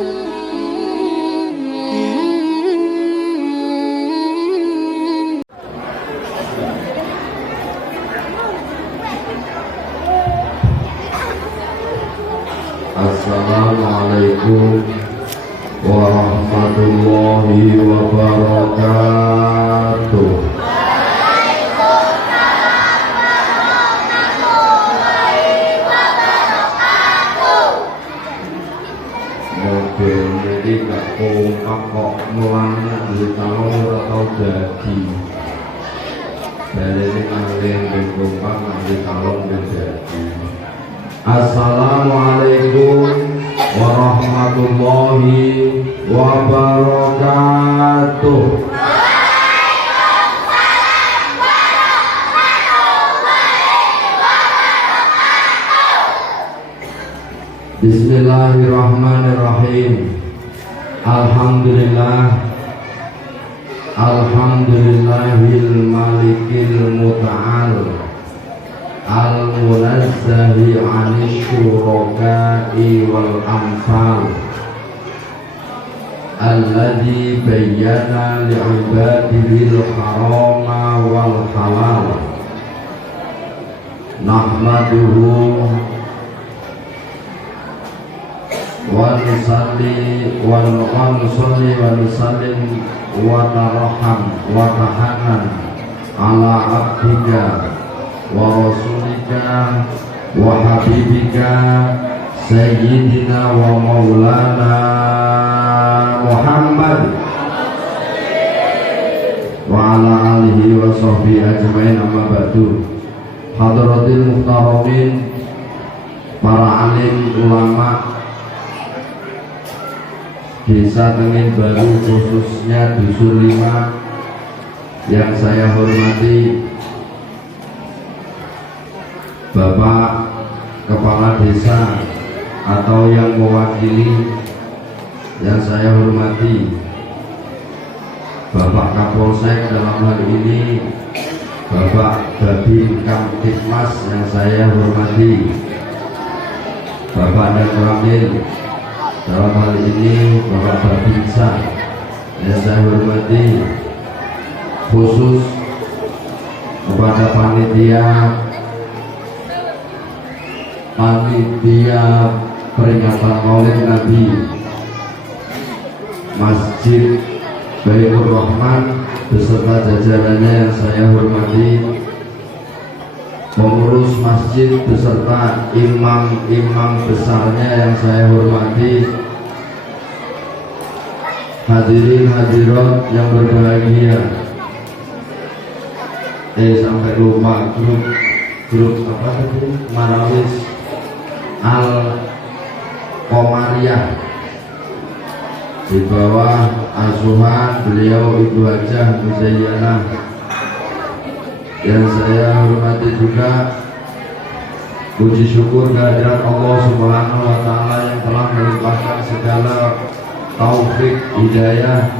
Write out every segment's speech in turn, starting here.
Assalamualaikum warahmatullahi wabarakatuh. Mobil ini gak kompak kok melangnya di talong atau dadi. Dari ini ngalih di kompak di talong dan dadi. Assalamualaikum warahmatullahi wabarakatuh. Bismillahirrahmanirrahim. Alhamdulillahil malikil muta'al al-munazzahi 'anil syuraka'i wal amsal alladzi bayyana li'ibadihi al-harama wal halal. Nahmaduhu wa nusalli wa nusallim wa tarham wa tahannan ala abdika wa rasulika wa habibika sayyidina wa maulana Muhammad wa ala alihi wa sahbihi ajmain, amma ba'du. Hadratil muhtaramin, para alim ulama Desa Tengin Baru, khususnya Dusun 5 yang saya hormati, Bapak Kepala Desa atau yang mewakili yang saya hormati, Bapak Kapolsek dalam hal ini, Bapak Babin Kamtibmas yang saya hormati, Bapak dan Ramil dalam hal ini, Bapak Babinsa yang saya hormati, khusus kepada panitia peringatan Maulid Nabi Masjid Baitur Rahman beserta jajarannya yang saya hormati, pengurus masjid beserta imam-imam besarnya yang saya hormati, hadirin hadirat yang berbahagia. Sampai lupa grup apa tadi, Marawis Al-Qomariyah di bawah asuhan beliau Ibu Hajah Muzayyanah yang saya hormati juga. Puji syukur kehadirat Allah Subhanahu wa Ta'ala yang telah melimpahkan segala taufik, hidayah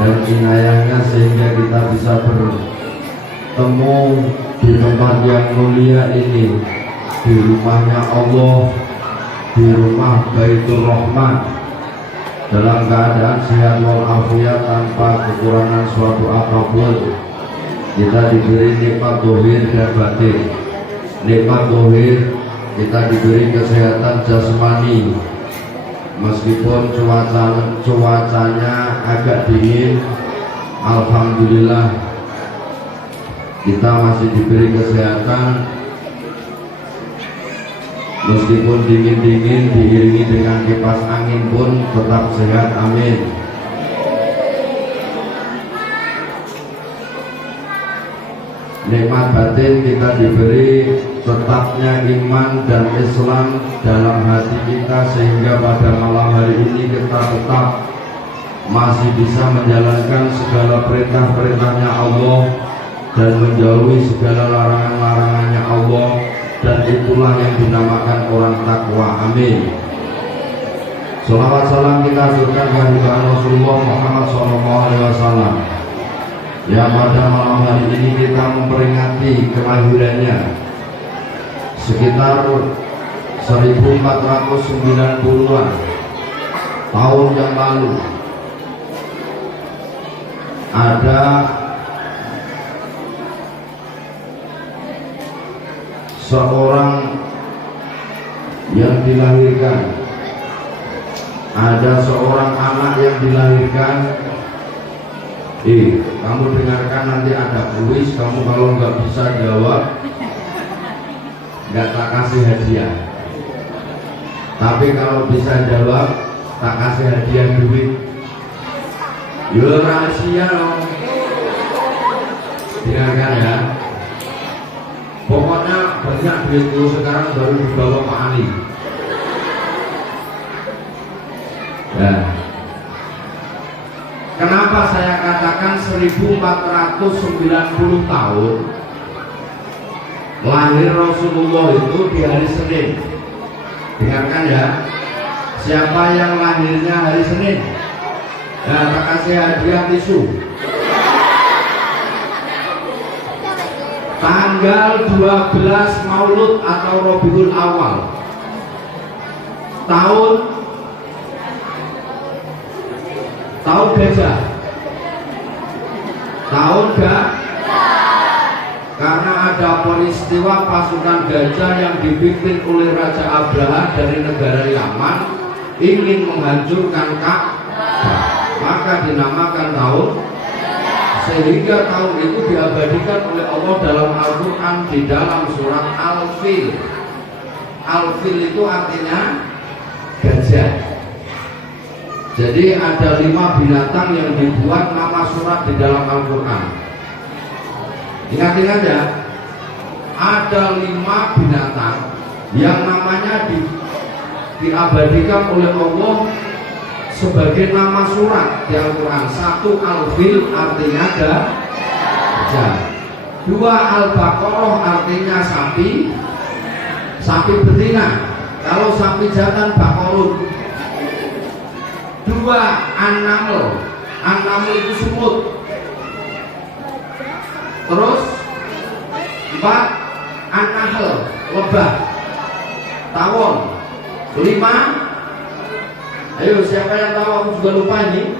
dan inayahnya sehingga kita bisa bertemu di tempat yang mulia ini, di rumahnya Allah, di rumah Baitur Rahman, dalam keadaan sehat walafiat tanpa kekurangan suatu apapun. Kita diberi nikmat dohir dan batin. Nikmat dohir, kita diberi kesehatan jasmani, meskipun cuacanya agak dingin, alhamdulillah kita masih diberi kesehatan. Meskipun dingin-dingin diiringi dengan kipas angin pun tetap sehat, amin. Nikmat batin, kita diberi tetapnya iman dan Islam dalam hati kita sehingga pada malam hari ini kita tetap masih bisa menjalankan segala perintah-perintahnya Allah dan menjauhi segala larangan-larangannya Allah, dan itulah yang dinamakan orang takwa, amin. Salawat salam kita aturkan kehadiran Rasulullah Muhammad SAW yang pada malam hari ini kita memperingati kelahirannya sekitar 1490-an tahun yang lalu ada seorang yang dilahirkan, ada seorang anak yang dilahirkan. Kamu dengarkan, nanti ada kuis, kamu kalau nggak bisa jawab nggak tak kasih hadiah, tapi kalau bisa jawab tak kasih hadiah duit. Yo rahasia loh, dengarkan ya. Pokoknya banyak duitku sekarang baru dibawa Pak Ali. Nah, kenapa saya katakan 1490 tahun lahir Rasulullah itu di hari Senin? Dengarkan ya, siapa yang lahirnya hari Senin? Nah, tak kasih hadiah tisu. Tanggal 12 Maulud atau Rabiul Awal, tahun gajah, karena ada peristiwa pasukan gajah yang dipimpin oleh Raja Abraha dari negara Yaman ingin menghancurkan Ka'bah, maka dinamakan tahun. Sehingga tahun itu diabadikan oleh Allah dalam Al-Quran di dalam surat Al-Fil. Al-Fil itu artinya gajah. Jadi ada 5 binatang yang dibuat nama surat di dalam Al-Quran. Ingat-ingat ya, ada 5 binatang yang namanya diabadikan oleh Allah sebagai nama surat di Al-Quran. 1 Al-Fil artinya gajah, 2 Al-Baqarah artinya sapi betina, kalau sapi jantan Baqarun. 2 An-Naml itu semut. Terus 4 An-Nahl lebah, tawon. 5, ayo siapa yang tahu, aku juga lupa ini.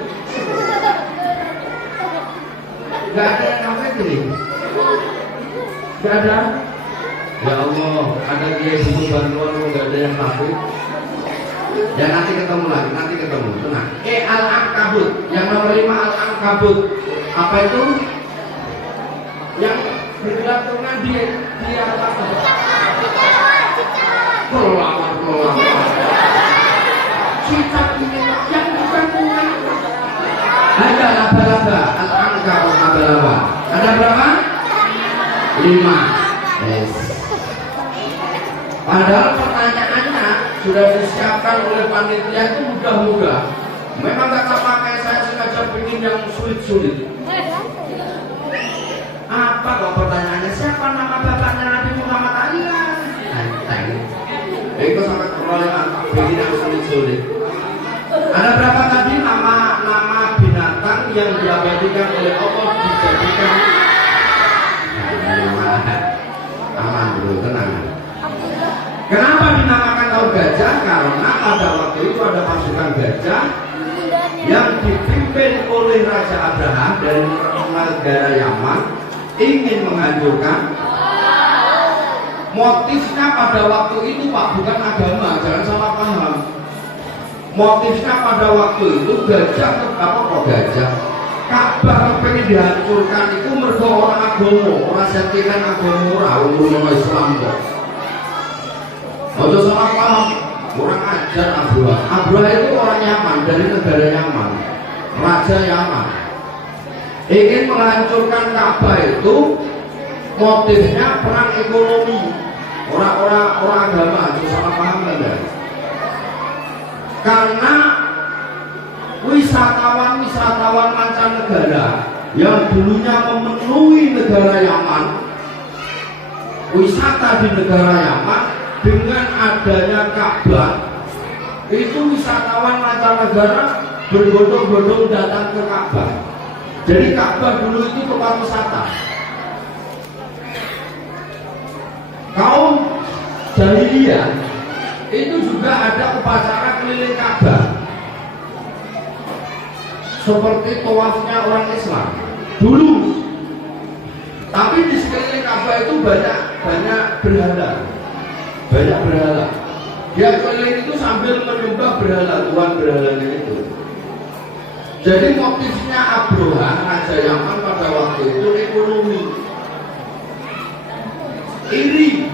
Gak ada yang nafas ini, gak ada. Ya Allah, ada dia butuh bantuan, gak ada yang nafas. Ya nanti ketemu lagi, tenang. Al-Ankabut, yang nomor 5 Al-Ankabut. Apa itu? Yang bergelantungan di atas. Kelawar. Cicak ini yang bukan bunga. Ada laba-laba, Al-Ankabut laba-laba. Ada berapa? 5. Yes. Padahal pertanyaannya sudah disiapkan oleh panitia itu mudah-mudah. Memang kata pakai saya sengaja bikin yang sulit-sulit. Apa kok pertanyaannya? Siapa nama bapaknya Nabi Muhammad? Itu sampai kerolehan bikin yang sulit-sulit. Ada berapa tadi nama binatang yang diabadikan oleh Allah dijadikan? Aman dulu, tenang. Kenapa dinamakan tahun gajah? Karena pada waktu itu ada pasukan gajah yang dipimpin oleh Raja Abraha dari negara Yaman ingin menghancurkan. Motifnya pada waktu itu Pak, bukan agama, jangan salah paham. Motifnya pada waktu itu gajah, apa kok gajah? Ka'bah pengen dihancurkan itu mergo orang agama, orang sentikan agama, orang Islam kok. Ojo salah paham, kurang ajar Abraha. Abraha itu orang Yaman, dari negara Yaman, Raja Yaman. Ingin menghancurkan Ka'bah itu motifnya perang ekonomi, orang agama, ojo salah paham kan? Karena wisatawan mancanegara yang dulunya memenuhi negara Yaman, wisata di negara Yaman, dengan adanya Ka'bah itu wisatawan mancanegara berbondong-bondong datang ke Ka'bah. Jadi Ka'bah dulu itu tempat wisata. Kaum jahiliyah itu juga ada upacara keliling Ka'bah. seperti tawafnya orang Islam dulu. Tapi di sekeliling Ka'bah itu banyak berhala, banyak berhala. Dia keliling itu sambil menyembah berhala, tuhan berhalanya itu. Jadi motifnya Abroha, Raja Yaman pada waktu itu ekonomi. Iri.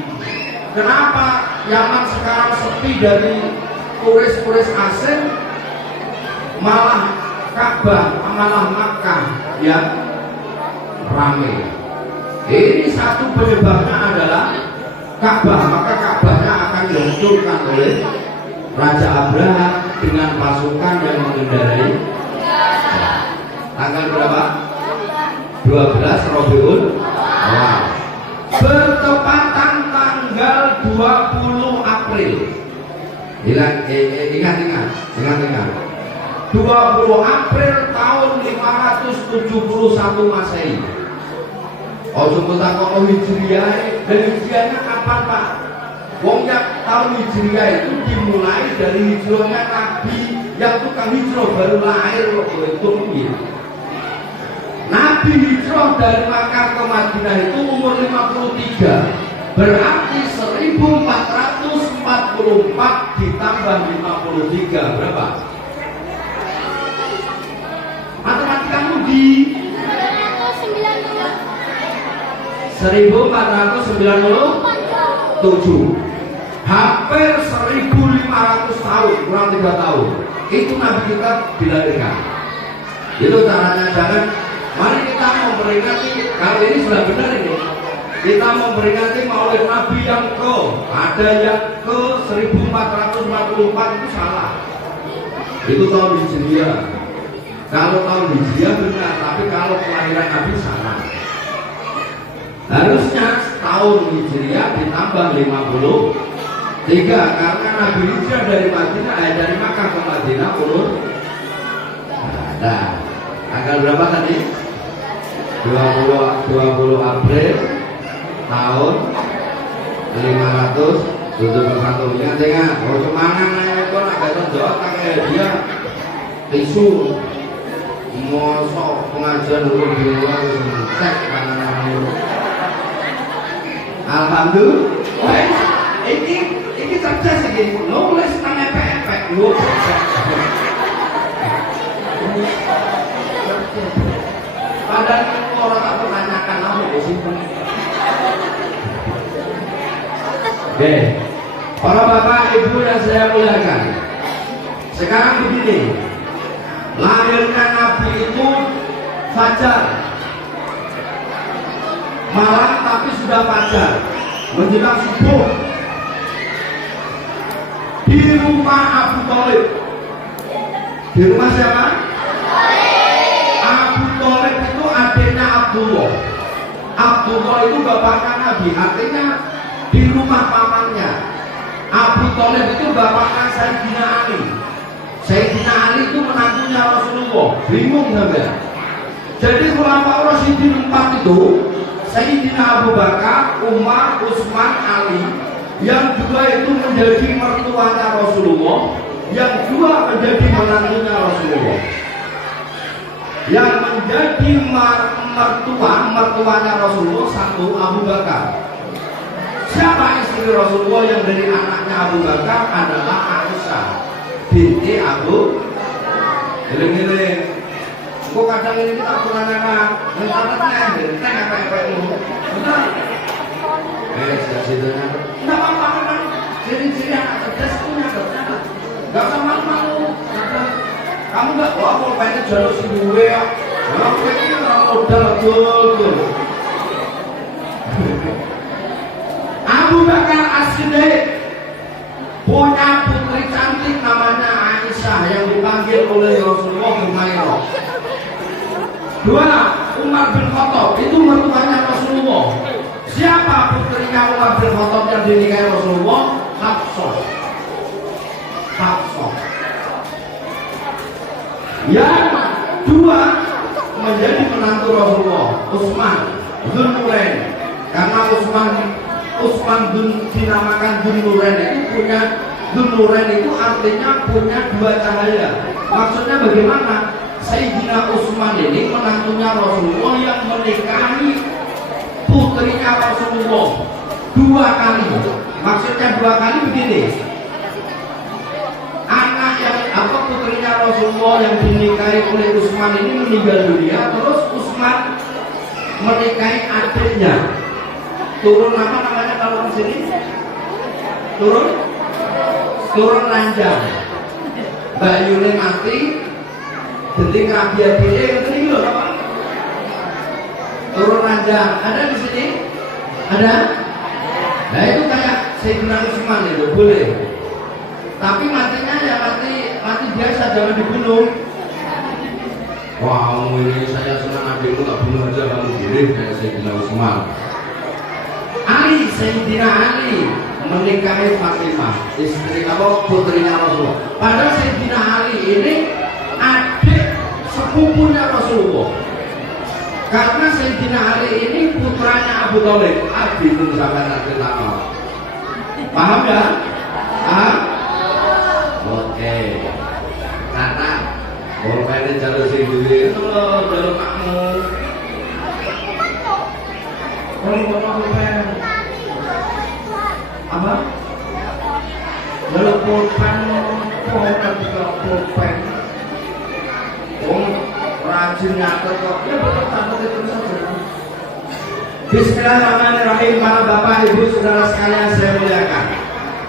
Kenapa Yaman sekarang sepi dari turis-turis asing, malah Ka'bah, malah Makkah yang ramai. Ini satu penyebabnya adalah Ka'bah, maka Ka'bahnya akan dihancurkan oleh Raja Abraha dengan pasukan yang mengendarai tanggal berapa? 12 Rabiul Awal. Bertepatan tanggal 20 April. Ingat. 20 April tahun 571 Masehi. Ojo takok Hijriah, dan Hijriahnya kapan Pak? Wong yang tahun Hijriah itu dimulai dari hijrahnya Nabi yang tukang hijrah baru lahir kok itu gitu. Nabi hijrah dari Makkah ke Madinah itu umur 53. Berarti 1444 ditambah 53 berapa? Matematikamu di 1497, hampir 1500 tahun, kurang 3 tahun itu Nabi kita dilahirkan. Itu caranya. Jangan, mari kita memperingati, kalau ini sudah benar ini, kita memperingati Maulid Nabi yang ada yang ke 1444 itu salah. Itu tahun Hijriah. Kalau tahun Hijriah benar, tapi kalau kelahiran Nabi salah. Harusnya tahun Hijriah ditambah 53 karena Nabi hijrah dari Madinah, dari Makkah ke Madinah umur tanggal berapa tadi? 20 April tahun 571. Ingat, kalau semangat itu agak terjauh kayak dia tisu mosok pengajian dulu di luar cek kanan. Alhamdulillah, ini cerdas segini, nulis tanya pepek, lu. Padahal orang tak pertanyakan apa ya simpen. Oke, para bapak ibu yang saya muliakan, sekarang begini, lahirnya Nabi itu fajar. Malam tapi sudah fajar, menjelang subuh, di rumah Abu Thalib. Di rumah siapa? Abu Thalib itu adiknya Abdullah. Abdullah itu bapaknya Nabi, artinya di rumah pamannya. Abu Thalib itu bapaknya Sayyidina Ali. Sayyidina Ali itu menantunya Rasulullah. Bingung sampai. Jadi ulama Rasyidin 4 itu Sayyidina Abu Bakar, Umar, Utsman, Ali, yang dua itu menjadi mertuanya Rasulullah, yang dua menjadi menantunya Rasulullah. Yang menjadi mertuanya Rasulullah satu Abu Bakar. Siapa istri Rasulullah yang dari anaknya Abu Bakar adalah Aisyah binti Abu. Eling-eling. Kok kadang ini kita pernah internet apa itu benar situ-situnya nggak apa-apa kan ciri-ciri anak cerdas punya nggak usah malu-malu. Kamu nggak mau pengen jalur si gue ya gue ini orang modal betul. Abu Bakar As-Siddiq punya putri cantik namanya Aisyah yang dipanggil oleh Rasulullah Humairah. Dua, Umar bin Khattab itu mertuanya Rasulullah. Siapa putrinya Umar bin Khattab yang dinikahi Rasulullah? Hafsah. Yang dua menjadi menantu Rasulullah, Utsman Dzun Nurain. Karena Utsman dinamakan Dzun Nurain itu punya Dzun Nurain itu artinya punya dua cahaya. Maksudnya bagaimana? Sayyidina Utsman ini menantunya Rasulullah yang menikahi putrinya Rasulullah 2 kali. Maksudnya 2 kali begini, anak yang putrinya Rasulullah yang dinikahi oleh Utsman ini meninggal dunia, terus Utsman menikahi adiknya. Turun apa namanya kalau di sini? Turun ranjang. Bayune mati, jadi ngabiar dia ini loh apa? Turun ranjang. Ada di sini? Ada? Nah itu kayak Sayyidina Utsman itu boleh. Tapi matinya ya mati biasa, jangan dibunuh. Wah, ini saya senang adikmu tak bunuh aja kamu diri kayak Sayyidina Utsman. Sayyidina Ali menikahi Fatimah, istri putrinya Rasulullah. Padahal Sayyidina Ali ini adik sepupunya Rasulullah. Karena Sayyidina Ali ini putranya Abu Thalib. Abi itu sampai nanti nama. Paham ya? Paham? Oke. Karena boleh jalur sendiri itu jalur makmur. Apa? Jalur pulpen, pulpen. Rajin nyatet kok. Ya betul catat itu saja. Bismillahirrahmanirrahim. Para bapak ibu saudara sekalian saya muliakan.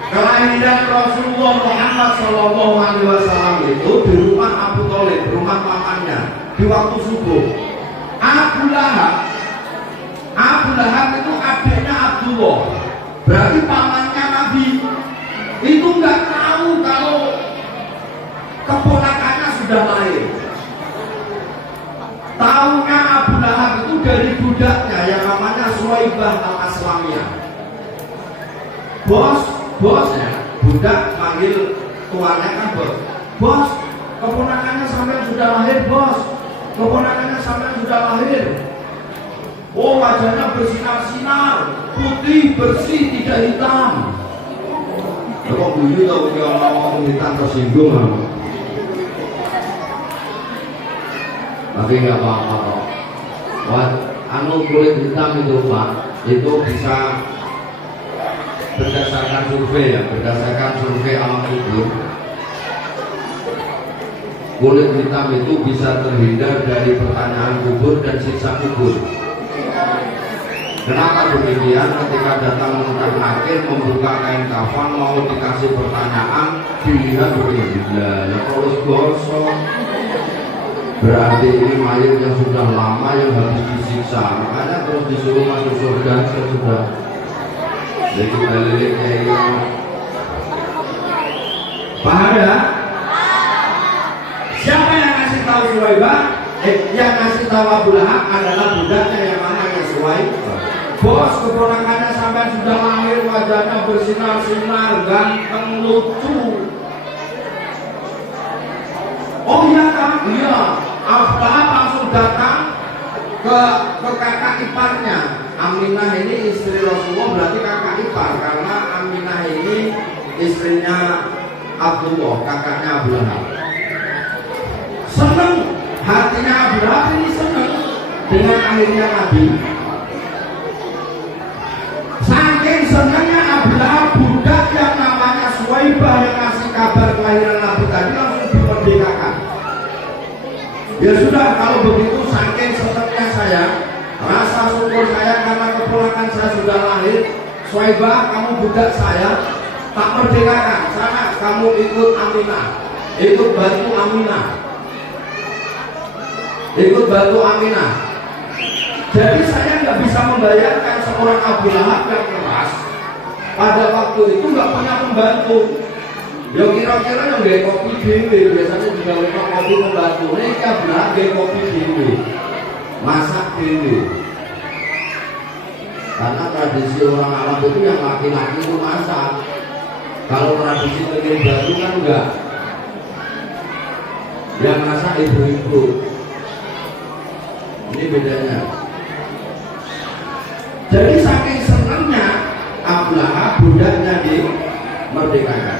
Kelahiran Rasulullah Muhammad SAW itu di rumah Abu Thalib, rumah pamannya, di waktu subuh. Abu Lahab itu adiknya Abdullah, berarti pamannya Nabi. Itu nggak tahu kalau keponakannya sudah lahir. Taunya Abu Lahab itu dari budaknya yang namanya Suwaibah al-Aslamiyah. Bosnya, budak manggil tuannya kan bos, keponakannya sampai sudah lahir, bos, keponakannya sampai sudah lahir. Oh, wajahnya bersinar-sinar, putih, bersih, tidak hitam. Kok bunyi tahu dia ngomong hitam tersinggung. Tapi nggak apa-apa kok. Wah, kulit hitam itu Pak, itu bisa berdasarkan survei alam kubur. Kulit hitam itu bisa terhindar dari pertanyaan kubur dan siksa kubur. Kenapa demikian? Ketika datang mengundang nakir membuka kain kafan mau dikasih pertanyaan, dilihat berbeda. Ya kalau gosok, berarti ini mayat yang sudah lama yang harus disiksa. Makanya terus disuruh masuk surga sudah. Jadi balik kayak gitu. Paham ya? Siapa yang ngasih tahu Suwaibah? Yang ngasih tahu Abu Lahab adalah budaknya yang namanya Suwaibah. Bos, keponakannya sampai sudah lahir, wajahnya bersinar-sinar, ganteng, lucu. Oh iya kan? Iya. Abu Lahab langsung datang ke kakak iparnya. Aminah ini istri Rasulullah, berarti kakak ipar, karena Aminah ini istrinya Abdullah, kakaknya Abu Lahab. Seneng, hatinya Abu Lahab ini seneng dengan akhirnya Nabi. Saking senangnya Abu Lahab, budak yang namanya Suwaibah yang ngasih kabar kelahiran Nabi tadi langsung dimerdekakan. Ya sudah, kalau begitu saking senangnya saya, rasa syukur saya karena keponakan saya sudah lahir. Suwaibah, kamu budak saya, tak merdekakan. Sana kamu ikut Aminah, ikut bantu Aminah, ikut bantu Aminah. Jadi saya nggak bisa membayangkan seorang Abu Lahab yang keras pada waktu itu nggak punya pembantu. Ya kira-kira yang gaya kopi dewe, biasanya juga mereka kopi pembantu. Ini Abu Lahab gaya kopi dewe, masak dewe. Karena tradisi orang Arab itu yang laki-laki itu masak. Kalau tradisi bikin batu kan enggak. Yang masak ibu-ibu. Ini bedanya. Jadi saking senangnya Abu Lahab budaknya dimerdekakan.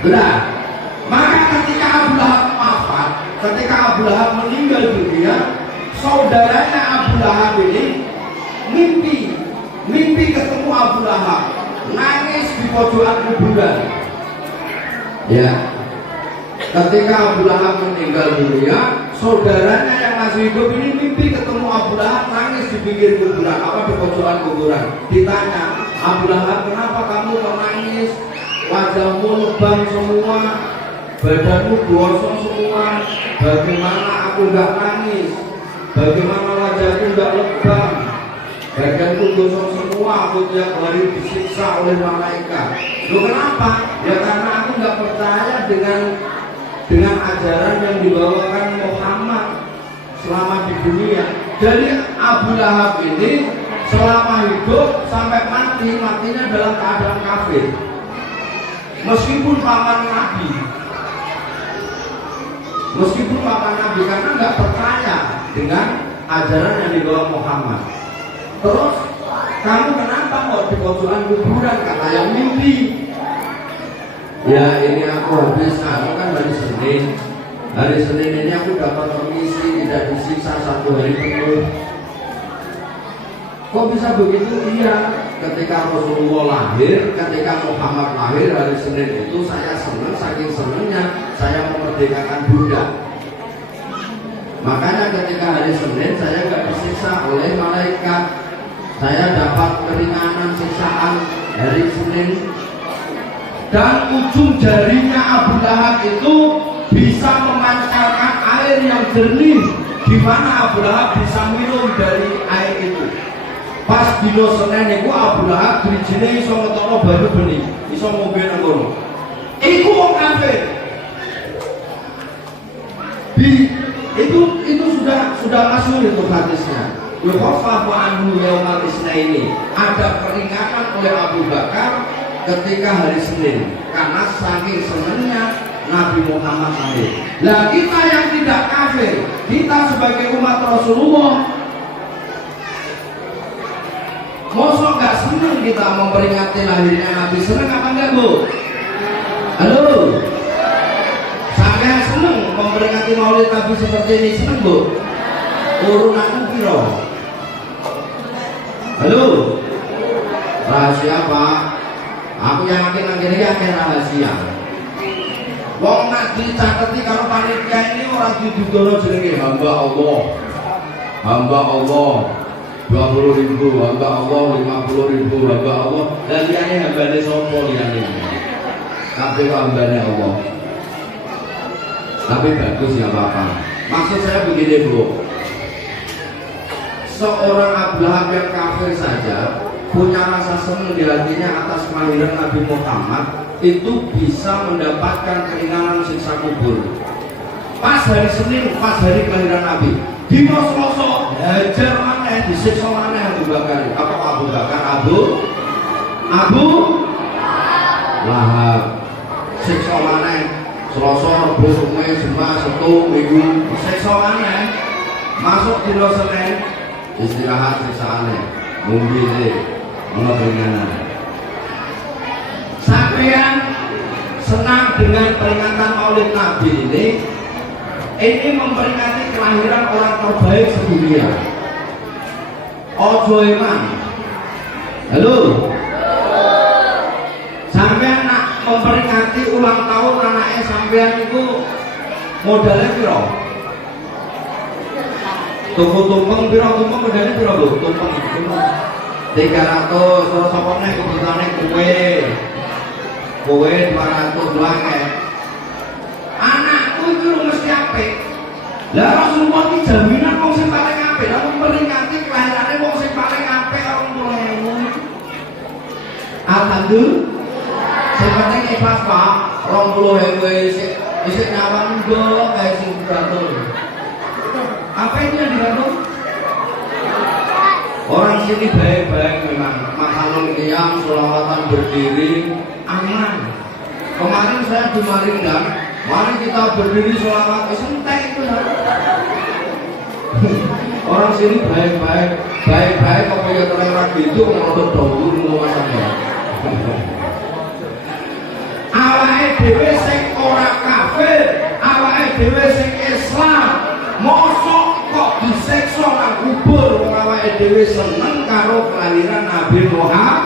Benar. Maka ketika Abu Lahab Abu Lahab meninggal dunia, saudaranya Abu Lahab ini mimpi ketemu Abu Lahab, nangis di pojokan kuburan. Ya, ketika Abu Lahab meninggal dunia, saudaranya yang masih hidup ini mimpi ketemu Abu Lahab, nangis di pinggir kuburan, di pojokan kuburan. Ditanya, Abu Lahab, kenapa kamu menangis? Wajahmu lebam semua, badanmu gosong semua. Bagaimana aku nggak nangis? Bagaimana wajahku nggak lebam? Badanku gosong semua, aku tiap hari disiksa oleh malaikat. Loh kenapa? Ya karena aku nggak percaya dengan ajaran yang dibawakan Muhammad selama di dunia. Jadi Abu Lahab ini selama hidup sampai matinya dalam keadaan kafir. Meskipun paman Nabi, karena nggak percaya dengan ajaran yang dibawa Muhammad. Terus kamu kenapa kok di pojokan kuburan, kata yang mimpi? Ya ini aku habis kan hari Senin ini aku dapat remisi, tidak disiksa 1 hari penuh. Kok bisa begitu? Iya, ketika Rasulullah lahir, ketika Muhammad lahir hari Senin itu saya senang, saking senangnya saya memerdekakan budak. Makanya ketika hari Senin saya nggak disiksa oleh malaikat, saya dapat keringanan siksaan hari Senin. Dan ujung jarinya Abu Lahab itu bisa memancarkan air yang jernih, di mana Abu Lahab bisa minum dari air itu. Pas dino Senin itu Abu Lahab dirijine iso ngetokno banyu bening, iso ngombe nang kono. Iku wong kafir. Itu sudah masyhur itu hadisnya. Yukhaffafu anhu yaumal isnaini. Ada peringatan oleh Abu Bakar ketika hari Senin, karena saking senangnya Nabi Muhammad lahir. Lah kita yang tidak kafir, kita sebagai umat Rasulullah, mosok gak senang kita memperingati lahirnya Nabi? Senang apa enggak, Bu? Halo? Sampai senang memperingati maulid Nabi seperti ini, senang, Bu? Urunan piro? Halo? Rahasia Pak? Aku yakin akhirnya yakin rahasia. Wong nak dicateti kalau panitia ini orang didudono jenenge hamba Allah. Hamba Allah 20.000, hamba Allah 50.000, hamba Allah. Dan liyane hambane sapa liyane? Kabeh hambane Allah. Tapi bagus ya Bapak. Maksud saya begini, Bu. Seorang Abu Lahab yang kafir saja punya rasa senang di hatinya atas kelahiran Nabi Muhammad, itu bisa mendapatkan keringanan siksa kubur. Pas hari Senin, pas hari kelahiran Nabi, di Selasa hajar maneh, disiksa maneh Abu Bakar. Apa Abu Bakar? Abu Lahab. Siksa maneh Selasa, Rabu, Kamis, Jumat, Sabtu, Minggu, disiksa maneh. Masuk di Senin, istirahat siksaane, ngombe peringanan. Sampeyan senang dengan peringatan Maulid Nabi ini memperingati kelahiran orang terbaik sedunia. Ojo eman. Halo. Sampeyan nak memperingati ulang tahun anaknya sampeyan itu modalnya piro? Tumpeng piro? Tumpeng modalnya piro, Bu? Tumpeng 300, terus apa nih kebutuhannya kue 200 doang. Anakku itu mesti apik. Lah Rasulullah iki jaminan wong sing paling apik, lah memperingati kelahirane wong sing paling apik orang tuamu. Alhamdulillah. Sing penting ikhlas, Pak. 20.000 isih nyawang ndok kae sing digantung. Apa itu yang digantung? Orang sini baik-baik memang, makanan qiyam, sholawatan berdiri, aman. Kemarin saya di Maringgang, mari kita berdiri sholawat, sentek itu. Orang sini baik-baik, apa ya terang gitu, ngomong dahulu ngomong sama. Awake dhewe sing ora kafir, awake dhewe sing Islam. dewe seneng karo kelahiran Nabi Muhammad.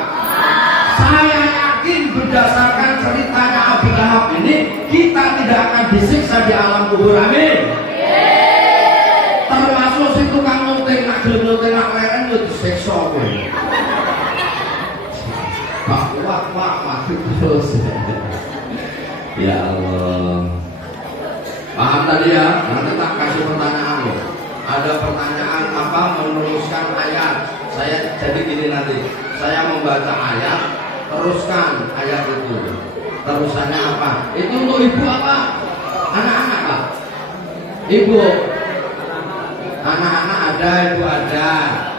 Saya yakin berdasarkan ceritanya Abu Lahab ini kita tidak akan disiksa di alam kubur. Amin. Termasuk si tukang nyunting nak gelem nyunting nak leren yo disiksa kowe. Pak kuat mati terus. Ya Allah. Paham tadi ya? Nanti tak kasih pertanyaan loh. Ada pertanyaan apa meneruskan ayat? Saya jadi gini nanti. Saya membaca ayat, teruskan ayat itu. Terusannya apa? Itu untuk ibu apa? Anak-anak Pak? Ibu. Anak-anak ada, ibu ada.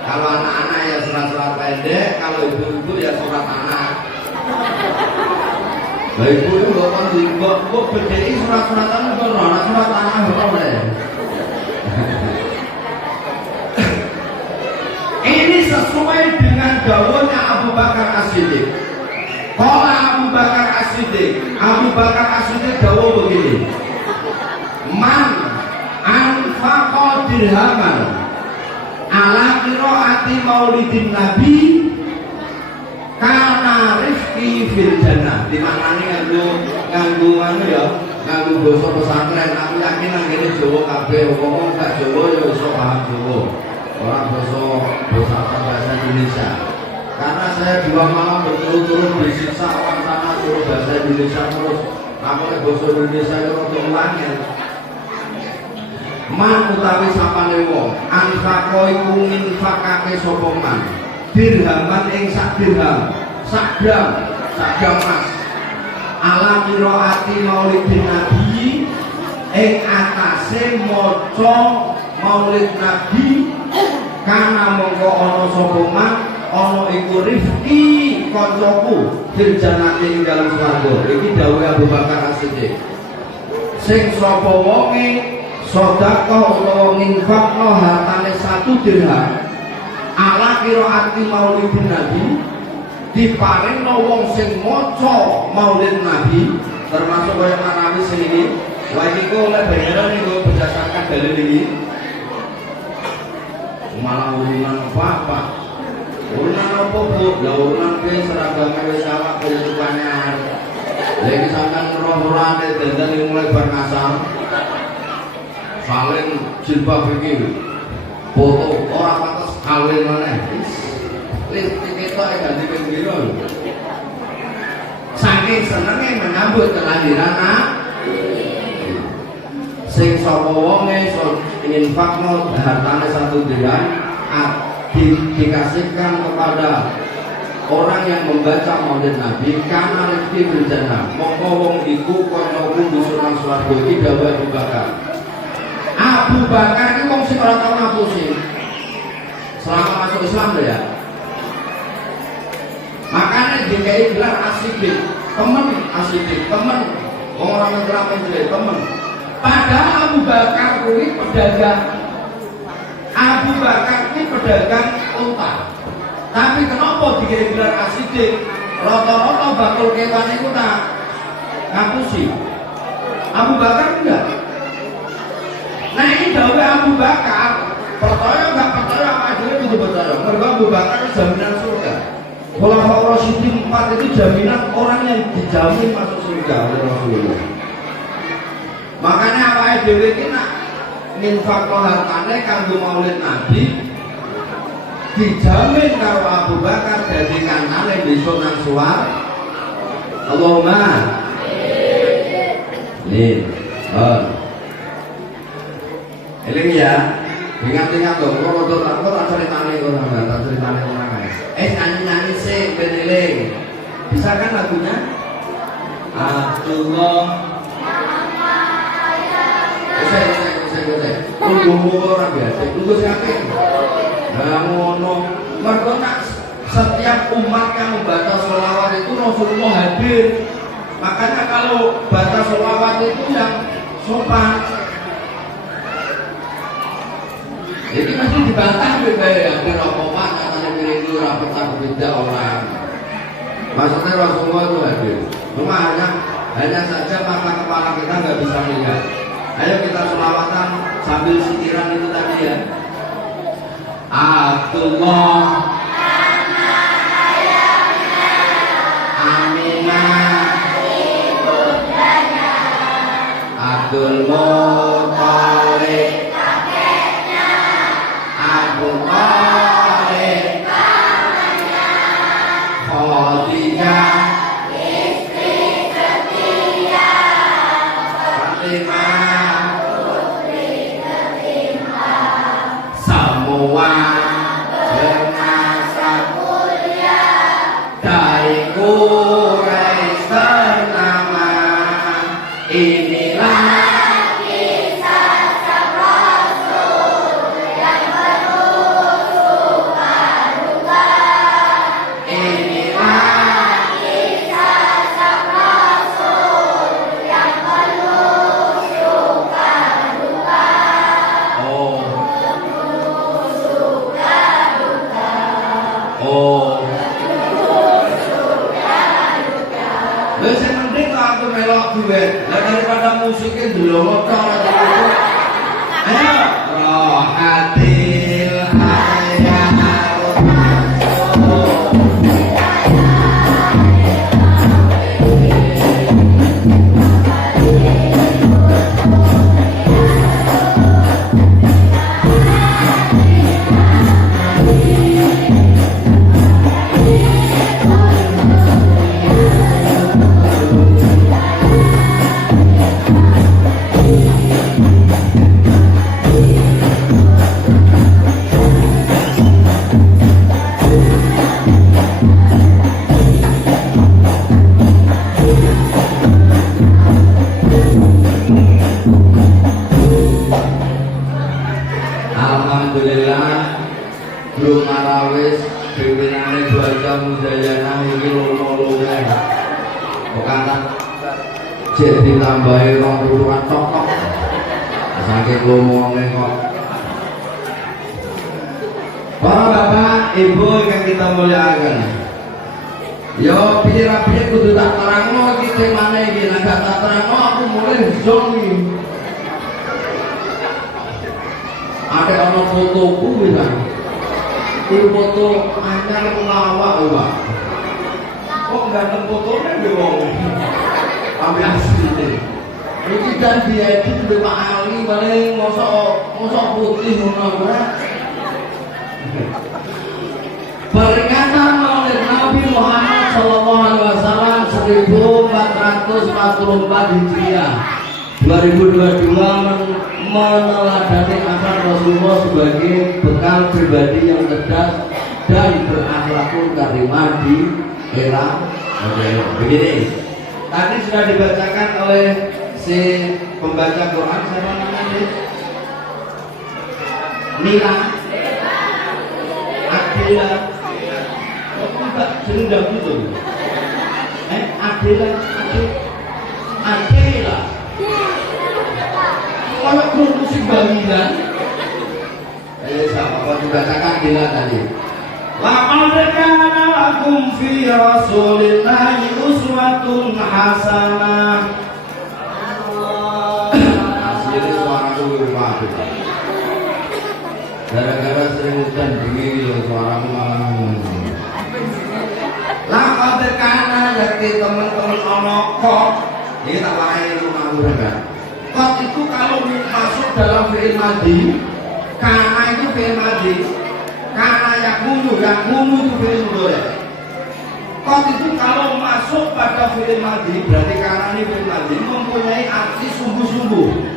Kalau anak-anak ya surat-surat pendek, kalau ibu-ibu ya surat anak. Nah ibu itu kok bedai surat-suratan itu anak surat anak boleh. Ini sesuai dengan dawuhnya Abu Bakar As-Siddiq. Qala Abu Bakar As-Siddiq. Abu Bakar As-Siddiq dawuh begini. Man anfaqa dirhaman ala qiraati maulidin nabi kana rifqi fil jannah. Dimaknani nganggo anu ya, nganggo basa pesantren. Aku yakin nang kene Jawa kabeh wong gak Jawa ya iso paham Jawa. Orang bahasa Indonesia. Karena saya 2 malam berturut-turut disiksa orang sana suruh bahasa Indonesia terus. Aku bahasa Indonesia itu untuk ulangnya. Man utawi sapane wong anfaqo iku nginfakake sapa man dirhaman ing sak dirham sak gram mas ala qiraati maulidin nabi ing atase maca maulid nabi kana mongko ana sapa man ana iku rifqi kancaku fil jannati ing dalem swarga. Iki dawuh Abu Bakar As-Siddiq. Sing sapa wonge sedekah utawa nginfakno hartane 1 dirham ala qiraati maulidin nabi diparingno wong sing maca maulid nabi termasuk kaya Manawi sing iki. Wah iki kok oleh bayaran iki berdasarkan dalil iki. Malah urunan apa? Urunan apa Bu? Ya urunan ke seragam wis awak kehidupannya. Lagi sampean roh-rohane dandan mulai bar ngasal. Saling jilbab iki. Foto ora pantes kawin maneh. Wis ketok ganti piro. Saking senenge menyambut kelahiran sing sapa wonge ingin fakno hartane 1 dirham dikasihkan kepada orang yang membaca maulid nabi karena rezeki berjana mongko wong iku kancaku dusun swarga. Iki dawuh Abu Bakar. Abu Bakar iki wong sing ora tau ngapusi selama masuk Islam ya. Makanya dikai gelar As-Siddiq, temen As-Siddiq, temen orang yang temen. Padahal Abu Bakar ini pedagang. Abu Bakar ini pedagang unta. Tapi kenapa dikira gelar As-Siddiq? Rata-rata bakul kewan itu tak ngapusi. Abu Bakar enggak. Nah ini dawuh Abu Bakar. Percaya enggak percaya apa aja itu percaya. Mergo Abu Bakar itu jaminan surga. Khulafaur Rasyidin 4 itu jaminan orang yang dijamin masuk surga oleh Rasulullah. Makanya awake dhewe iki nak nginfakno hartane kanggo maulid nabi dijamin karo Abu Bakar dadi kancane besok nang swarga. Allahumma amin. Eling ya. Ingat-ingat dong, kalau tak ceritane orang, tak ceritane orang aja. Nyanyi-nyanyi sih, beneling. Bisa kan lagunya? Abdullah. Usai. Tunggu orang biasa, tunggu siapin. Nah, ngono. Mereka nak setiap umat yang membaca sholawat itu Rasulullah hadir. Makanya kalau baca sholawat itu yang sopan. Jadi masih dibantah juga ya, apa-apa katanya miring itu rapat beda orang. Maksudnya Rasulullah itu hadir. Cuma hanya saja mata kepala kita nggak bisa melihat. Ayo kita sholawatan sambil sitiran itu tadi ya. Abdullah, Aminah, Abdul Muthalib, Abu Thalib, Khadijah, Fatimah, semua bernasab mulia dari Quraisy ternama. Inilah daripada musiknya dulu ayo rohatil haya alhamdulillah belum marawis pimpinannya Dwaja Mudayana ini lomo-lomo bukan jadi tambahin orang turuan tok-tok saking ngomongnya kok. Para bapak ibu yang kita muliakan, yo piye-piye kudu tak terangno iki temane iki, nek gak tak terangno aku mulai zong iki. Ada ono fotoku bisa, itu foto anyar pelawak Pak. Kok ganteng fotonya di wong, tapi asli deh. Ini kan diedit oleh Pak Ali, paling mosok putih ngono. Peringatan Maulid Nabi Muhammad Sallallahu Alaihi Wasallam 1444 Hijriah 2022 meneladani akhlak Rasulullah sebagai bekal pribadi yang cerdas dan berakhlakul karimah di era modern. Begini, tadi sudah dibacakan oleh si pembaca Quran, siapa namanya? Nila Adela. Kok enggak sudah betul? Adela. Kalau grup musik banginan, siapa dibacakan Adela tadi? Laqad kana lakum fi Rasulillahi uswatun hasanah. Asli suaraku rumah. Gara-gara sering hujan dingin suaramu malah. Laqad kana yakti teman-teman ono kok. Ini tak wae rumah kan. Kok itu kalau masuk dalam fi'il madhi, kana itu fi'il madhi. Karena yakunu itu fi'il mudhari. Qad itu kalau masuk pada fi'il madhi, berarti karena ini fi'il madhi mempunyai arti sungguh-sungguh.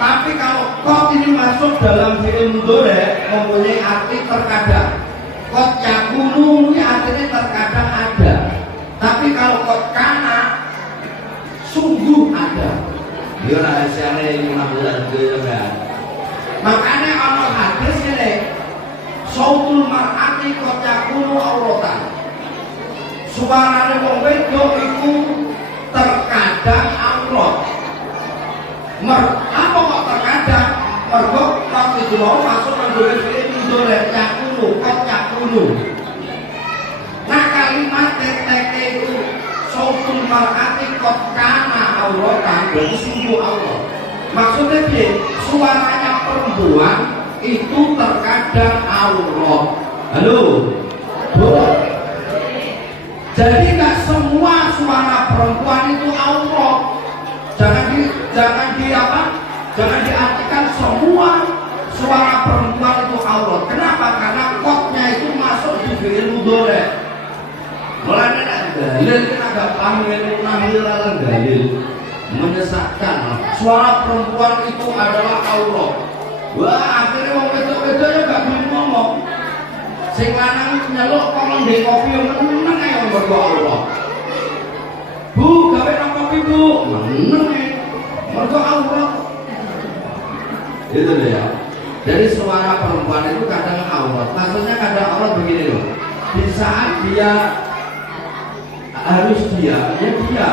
Tapi kalau qad ini masuk dalam fi'il mudhari mempunyai arti terkadang. Qad yakunu ini artinya terkadang ada. Tapi kalau qad kana sungguh ada. Yo rahasiane iki maksudnya gitu ya. Makanya ana hadis ini sautul mar'ati qad yakunu auratan. Suarane wong wedok iku terkadang aurat. Apa kok terkadang? Mergo qad itu mau masuk menggolek fi'il yakunu, qad yakunu. Nah kalimat teke itu sautul mar'ati qad kana auratan, berarti sungguh aurat. Maksudnya dia suaranya perempuan itu terkadang aurat. Halo, Bu. Jadi nggak semua suara perempuan itu aurat. Jangan diartikan semua suara perempuan itu aurat. Kenapa? Karena kodnya itu masuk di fi'il mudhari'. Mulanya nak dalil kan agak panggil dalil menyesatkan. Suara perempuan itu adalah aurat. Wah, akhirnya wong wedok-wedok ya gak boleh ngomong. Sing lanang nyeluk kok ndek kopi yo meneng ae mergo aurat. Bu, gawe nang kopi, Bu. Meneng ae. Mergo aurat. Itu dia. Jadi suara perempuan itu kadang aurat. Maksudnya kadang aurat begini loh. Di saat dia harus dia, ya dia.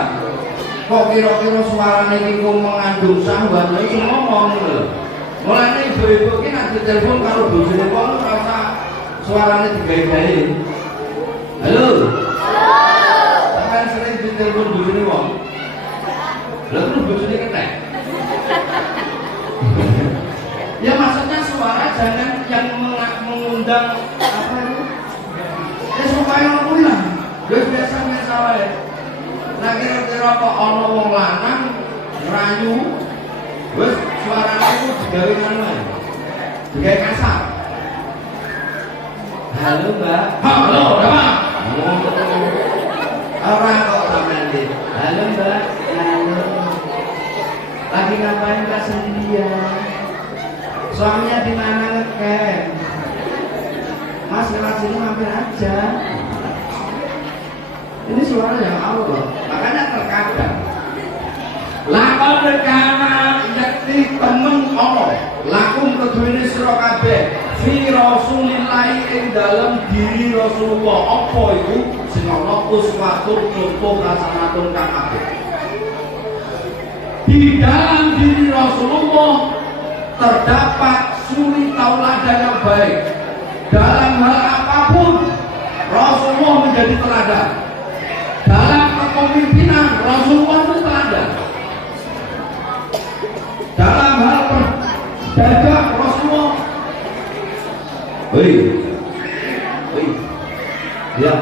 Kok kira-kira suaranya ini mengandung syahwat, itu ngomong loh. Mulanya ibu-ibu ini nanti telepon kalau bojone wong rasa suaranya digawe-gawe. Halo. Sampeyan sering ditelepon bojone wong. Lha terus bojone ketek. Ya maksudnya suara jangan yang mengundang apa itu? Ya supaya orang pulang. Wis biasa wae. Nah kira-kira kok ana wong lanang ngerayu, wis suarane itu digawe ngono. Digawe kasar. Halo, Mbak. Halo, Mbak. Ora kok sampean iki. Halo, Mbak. Halo. Lagi ngapain Mbak sendirian? Suaminya di mana ngecamp? Mas lewat sini mampir aja. Ini suara yang aurat, makanya terkadang lakon rekana yakti temen Allah lakum keduweni sira kabeh fi rasulillahi ing dalem diri Rasulullah. Apa itu sing ana uswatun contoh hasanatun kang apik. Di dalam diri Rasulullah terdapat suri tauladan yang baik. Dalam hal apapun Rasulullah menjadi teladan. Dalam kepemimpinan Rasulullah itu teladan. Dalam hal berdagang Rasulullah. Woi, ya.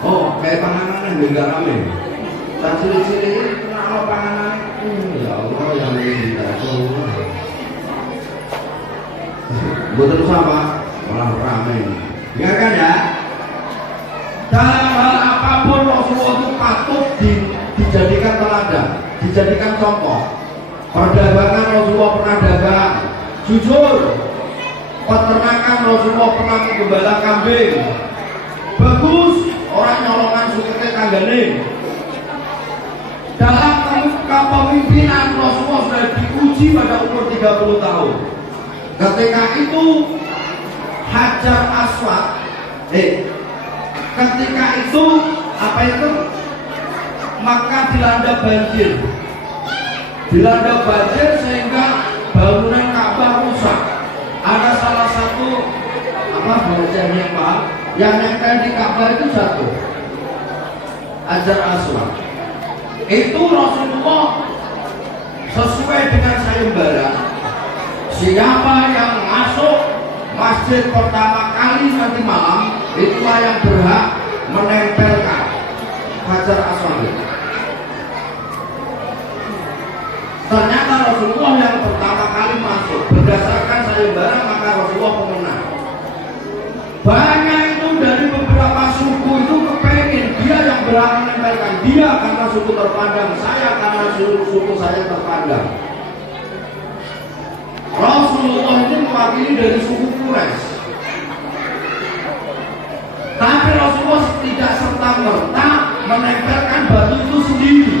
Oh, kayak panganan enggak rame. Tak ciri-ciri kenapa panganan? Ya Allah yang minta semua. Betul sama malah rame. Ya kan ya? Dalam hal apapun Rasulullah itu patut dijadikan teladan, dijadikan contoh. Perdagangan Rasulullah pernah dagang jujur. Peternakan Rasulullah pernah menggembala kambing bagus, orang nyolongan sukete kanggane. Dalam kepemimpinan Rasulullah sudah diuji pada umur 30 tahun. Ketika itu Hajar Aswad ketika itu apa itu maka dilanda banjir sehingga bangunan Ka'bah rusak. Ada salah satu bangunannya Pak yang nempel di Ka'bah itu jatuh, Hajar Aswad. Itu Rasulullah sesuai dengan sayembara, siapa yang masuk masjid pertama kali nanti malam itulah yang berhak menempelkan Hajar Aswad. Ternyata Rasulullah yang pertama kali masuk berdasarkan sayembara, maka Rasulullah pemenang. Banyak itu dari beberapa suku itu kepengen dia yang berhak menempelkan, dia karena suku terpandang, saya karena suku saya terpandang. Rasulullah ini mewakili dari suku Quraisy. Tapi Rasulullah tidak serta-merta menempelkan batu itu sendiri.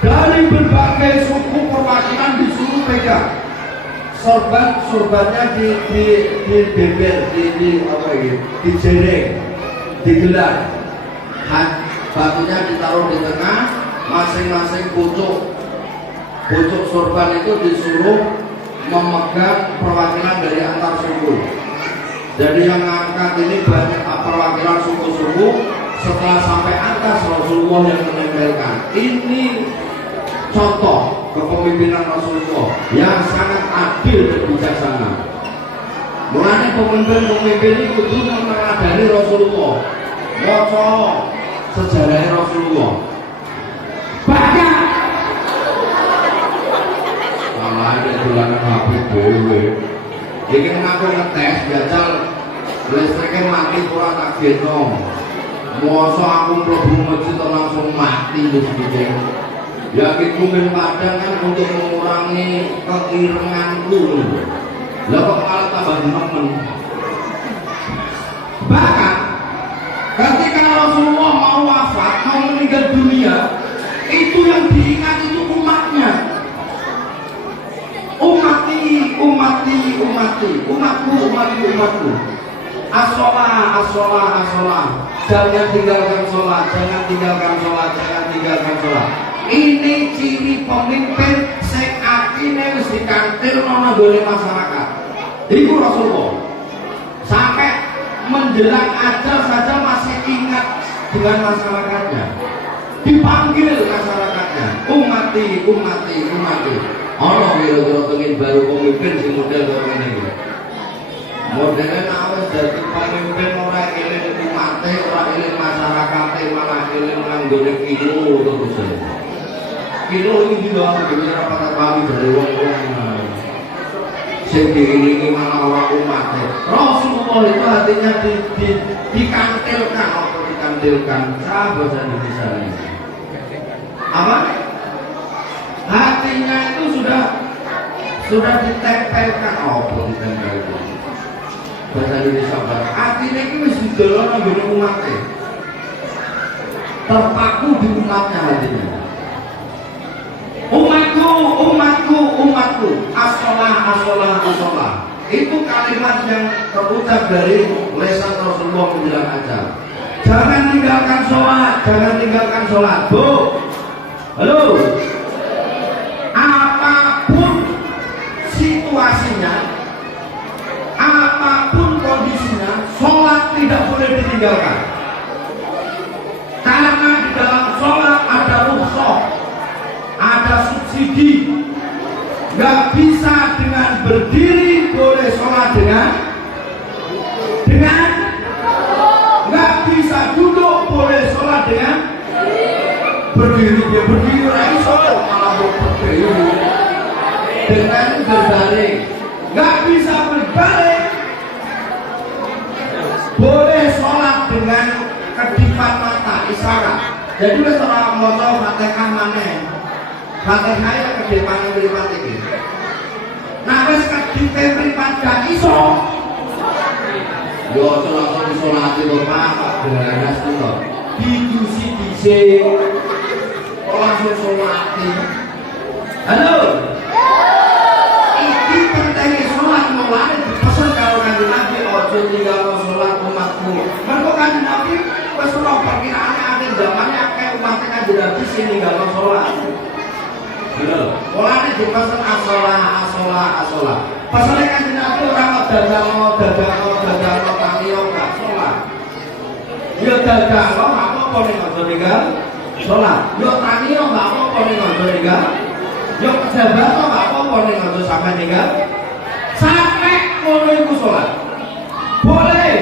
Dari berbagai suku perwakilan disuruh pegang. Sorbannya dibeber, dijereng, digelar. Batunya ditaruh di tengah, masing-masing pucuk sorban itu disuruh memegang perwakilan dari antar suku. Jadi yang angkat ini banyak perwakilan suku-suku. Setelah sampai atas Rasulullah yang menempelkan. Ini contoh kepemimpinan Rasulullah yang sangat adil dan bijaksana. Mulanya pemimpin-pemimpin itu kudu meneladani Rasulullah, maca sejarah Rasulullah. Banyak malah ada dolanan HP dhewe. Iki ngaku ngetes jajal listriknya mati ora tak getno. Mosok aku mlebu masjid langsung mati lho gitu. Ya itu padang kan untuk mengurangi keirenganku. Lah kok malah tambah nemen. Bahkan ketika Rasulullah mau wafat, mau meninggal dunia, itu yang diingat itu umatnya. Umatku. As-sholah. Jangan tinggalkan sholat. Ini ciri pemimpin sing atine wis dikantilno nang masyarakat. Iku Rasulullah. Sampai menjelang ajal saja masih ingat dengan masyarakatnya. Dipanggil masyarakatnya, umati. Allah kira-kira pengen baru pemimpin si model kaya ngene. Modelnya awes dadi pemimpin ora eling umate, ora eling masyarakate, malah eling nanggone kilo terus. Kilo iki lho dhewe ora pati paham dari wong-wong. Sing diiringi malah ora umate. Rasulullah itu hatinya dikantilkan sahabat Indonesia ini. Apa? Hatinya itu sudah ditempelkan ditempelkan. Bahasa Indonesia Barat. Hatinya itu wis didolong nang umatnya. Terpaku di umatnya hatinya. Umatku. As-sholah. Itu kalimat yang terucap dari lisan Rasulullah menjelang ajal. Jangan tinggalkan sholat. Bu. Halo. Apapun situasinya, apapun kondisinya, sholat tidak boleh ditinggalkan. Karena di dalam sholat ada rukhsah, ada subsidi. Gak bisa dengan berdiri, boleh sholat dengan gak bisa duduk, boleh sholat dengan berdiri. Dia berdiri raiso malah berdiri dengan berbalik. Gak bisa berbalik, boleh sholat dengan kedipan mata, isyarat. Jadi seorang motor Fatihah maneh, Fatihah ya kedipan mripat iki. Nah wis kedipan mripat gak iso. Yo langsung sholat itu Pak, beres itu. Didusi dhisik. Langsung sholat. Halo. Iki pentingnya sholat mulane dipesan karo Kanjeng Nabi ojo tinggalno sholat umatku. Mergo Kanjeng Nabi wis ora perkiraane akhir zamane akeh umat Kanjeng Nabi sing ninggalno sholat. Halo. Mulane dipesan as-sholah. Pesane Kanjeng Nabi ora dadang tangiyo gak sholat. Ya dadang apa ning ojo ninggal sholat. Yo tangiyo gak apa ning ojo ninggal. Yo pejabat gak apa ning ojo sampe ninggal. Sampai ngono iku sholat. Boleh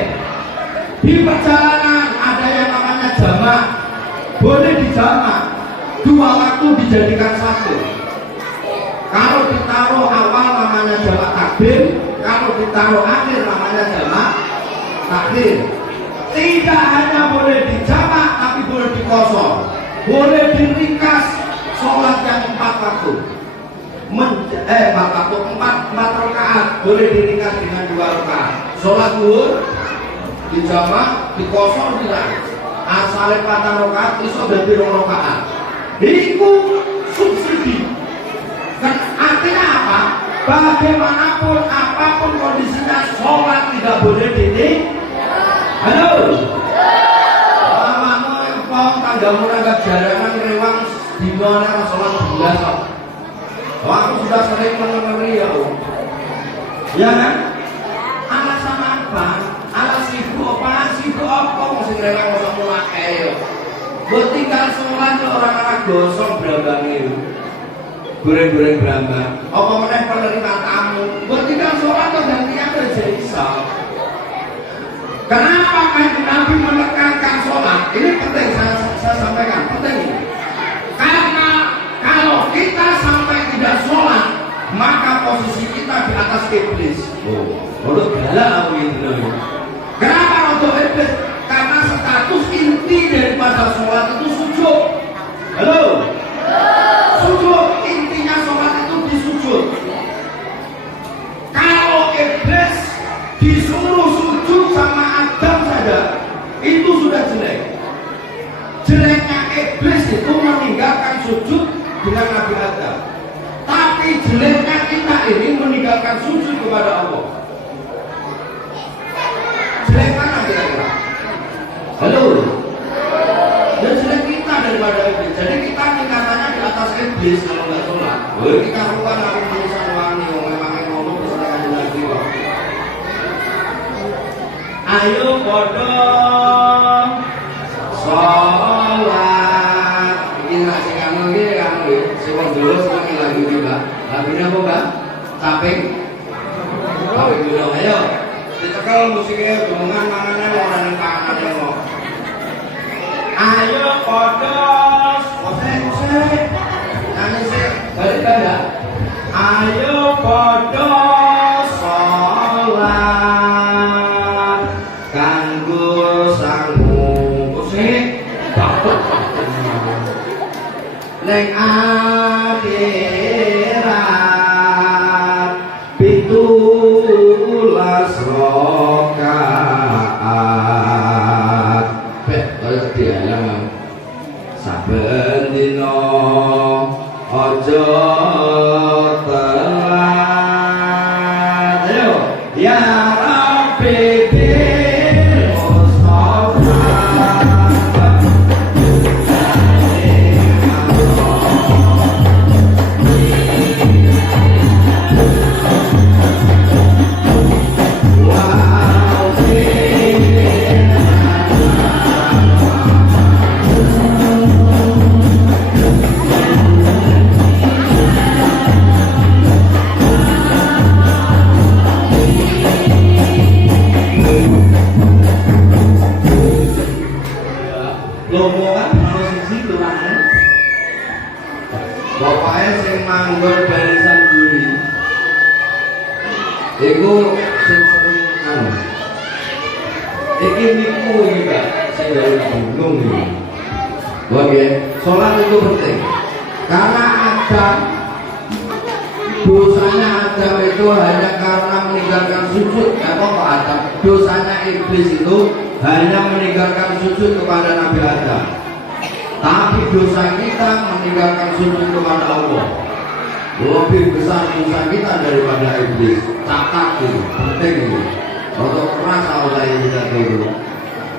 di perjalanan ada yang namanya jamak. Boleh dijamak. Dua waktu dijadikan satu. Kalau ditaruh awal namanya jamak takdim, kalau ditaruh akhir namanya jamak takdim. Tidak hanya boleh dijamak, tapi boleh dikosong. Boleh diringkas sholat yang 4 waktu. 4 rakaat boleh diringkas dengan 2 rakaat. Sholat zuhur dijamak, dikosong tidak. Asale 4 rakaat iso dadi 2 rakaat. Iku subsidi. Dan artinya apa? Bagaimanapun apapun kondisinya sholat tidak boleh ditinggalkan. Halo. Awakmu apa tanggamu nanggap jarangan rewang dina nek sholat belas kok. Aku sudah sering mendengar ya kan? Alasan apa? Sibuk apa sing rewang kok mulake yo. Mbok tinggal sholat yo orang gosong brambange. goreng-goreng berambang. Apa meneh penerima tamu, buat tinggal sholat atau gantian kerja isya. Kenapa Kanjeng Nabi menekankan sholat? Ini penting saya sampaikan, penting ini. Karena kalau kita sampai tidak sholat, maka posisi kita di atas iblis. Menurut galak apa gitu? Kenapa untuk iblis? Karena status inti daripada sholat itu sujud. Halo? Sujud, intinya sholat itu disujud. Kalau iblis disuruh sujud sama Adam saja, itu sudah jelek. Jeleknya iblis itu meninggalkan sujud dengan Nabi Adam. Tapi jeleknya kita ini meninggalkan sujud kepada Allah. Jelek mana kira-kira? Halo? Dan jelek kita daripada iblis. Jadi kita tingkatannya di atas iblis kalau nggak sholat. Kita ruang aku bisa wangi, memangnya ngomong bisa lagi lagi. Ayo podo sholat. Ini ngasih kamu sewang dulu sewang lagi juga. Lagunya apa Mbak? Caping? Caping dulu, ayo. Ditekel musiknya, hubungan mangannya orang yang pangannya mau. Ayo podo kosek nyanyi sih balik balik. Ayo podo sholat kanggo sangu kosek neng akhirat pitulas rokaat kaya dialang saben dina aja telat. Ayo ya Rabbi bil Mustafa bapaknya sing manggon barisan buri iku sing sering anu iki niku iki Pak sing dari gunung iki. Oke, sholat itu penting karena Adam dosanya Adam itu hanya karena meninggalkan sujud. Apa kok Adam? Dosanya iblis itu hanya meninggalkan sujud kepada Nabi Adam. Tapi dosa kita meninggalkan sujud kepada Allah lebih besar dosa kita daripada iblis. Catat itu, penting itu. Untuk keras Allah yang kita dulu.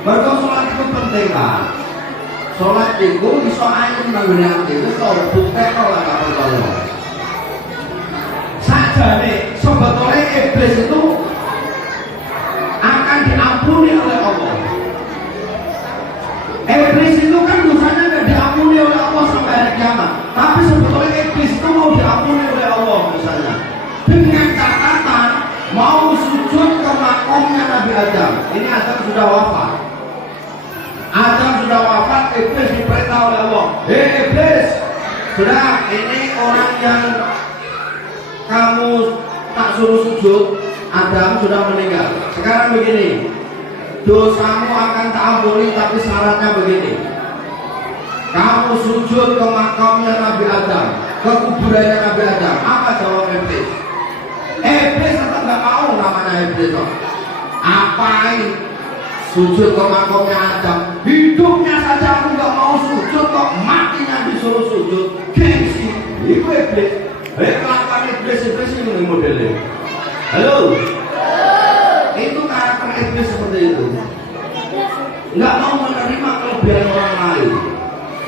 Berdoa sholat itu penting Pak. Sholat itu bisa aja menanggung itu kalau bukti kalau nggak perlu. Saja nih, sebetulnya iblis itu akan diampuni oleh Allah. Iblis itu kan dosanya nggak diampuni oleh Allah sampai hari kiamat. Tapi sebetulnya iblis itu mau diampuni oleh Allah misalnya dengan catatan mau sujud ke makomnya Nabi Adam. Ini Adam sudah wafat. Adam sudah wafat, iblis diperintah oleh Allah. Hei iblis, sudah ini orang yang kamu tak suruh sujud, Adam sudah meninggal. Sekarang begini, dosamu akan tak ampuni, tapi syaratnya begini. Kamu sujud ke makamnya Nabi Adam, ke kuburannya Nabi Adam. Apa jawab iblis? Iblis tetap nggak mau namanya iblis. Apain sujud ke makamnya Adam? Hidupnya saja aku nggak mau sujud, kok matinya disuruh sujud. Gengsi, itu iblis. Kelakuan iblis ini modelnya. Halo? Itu karakter iblis seperti itu. Nggak mau menerima kelebihan orang lain.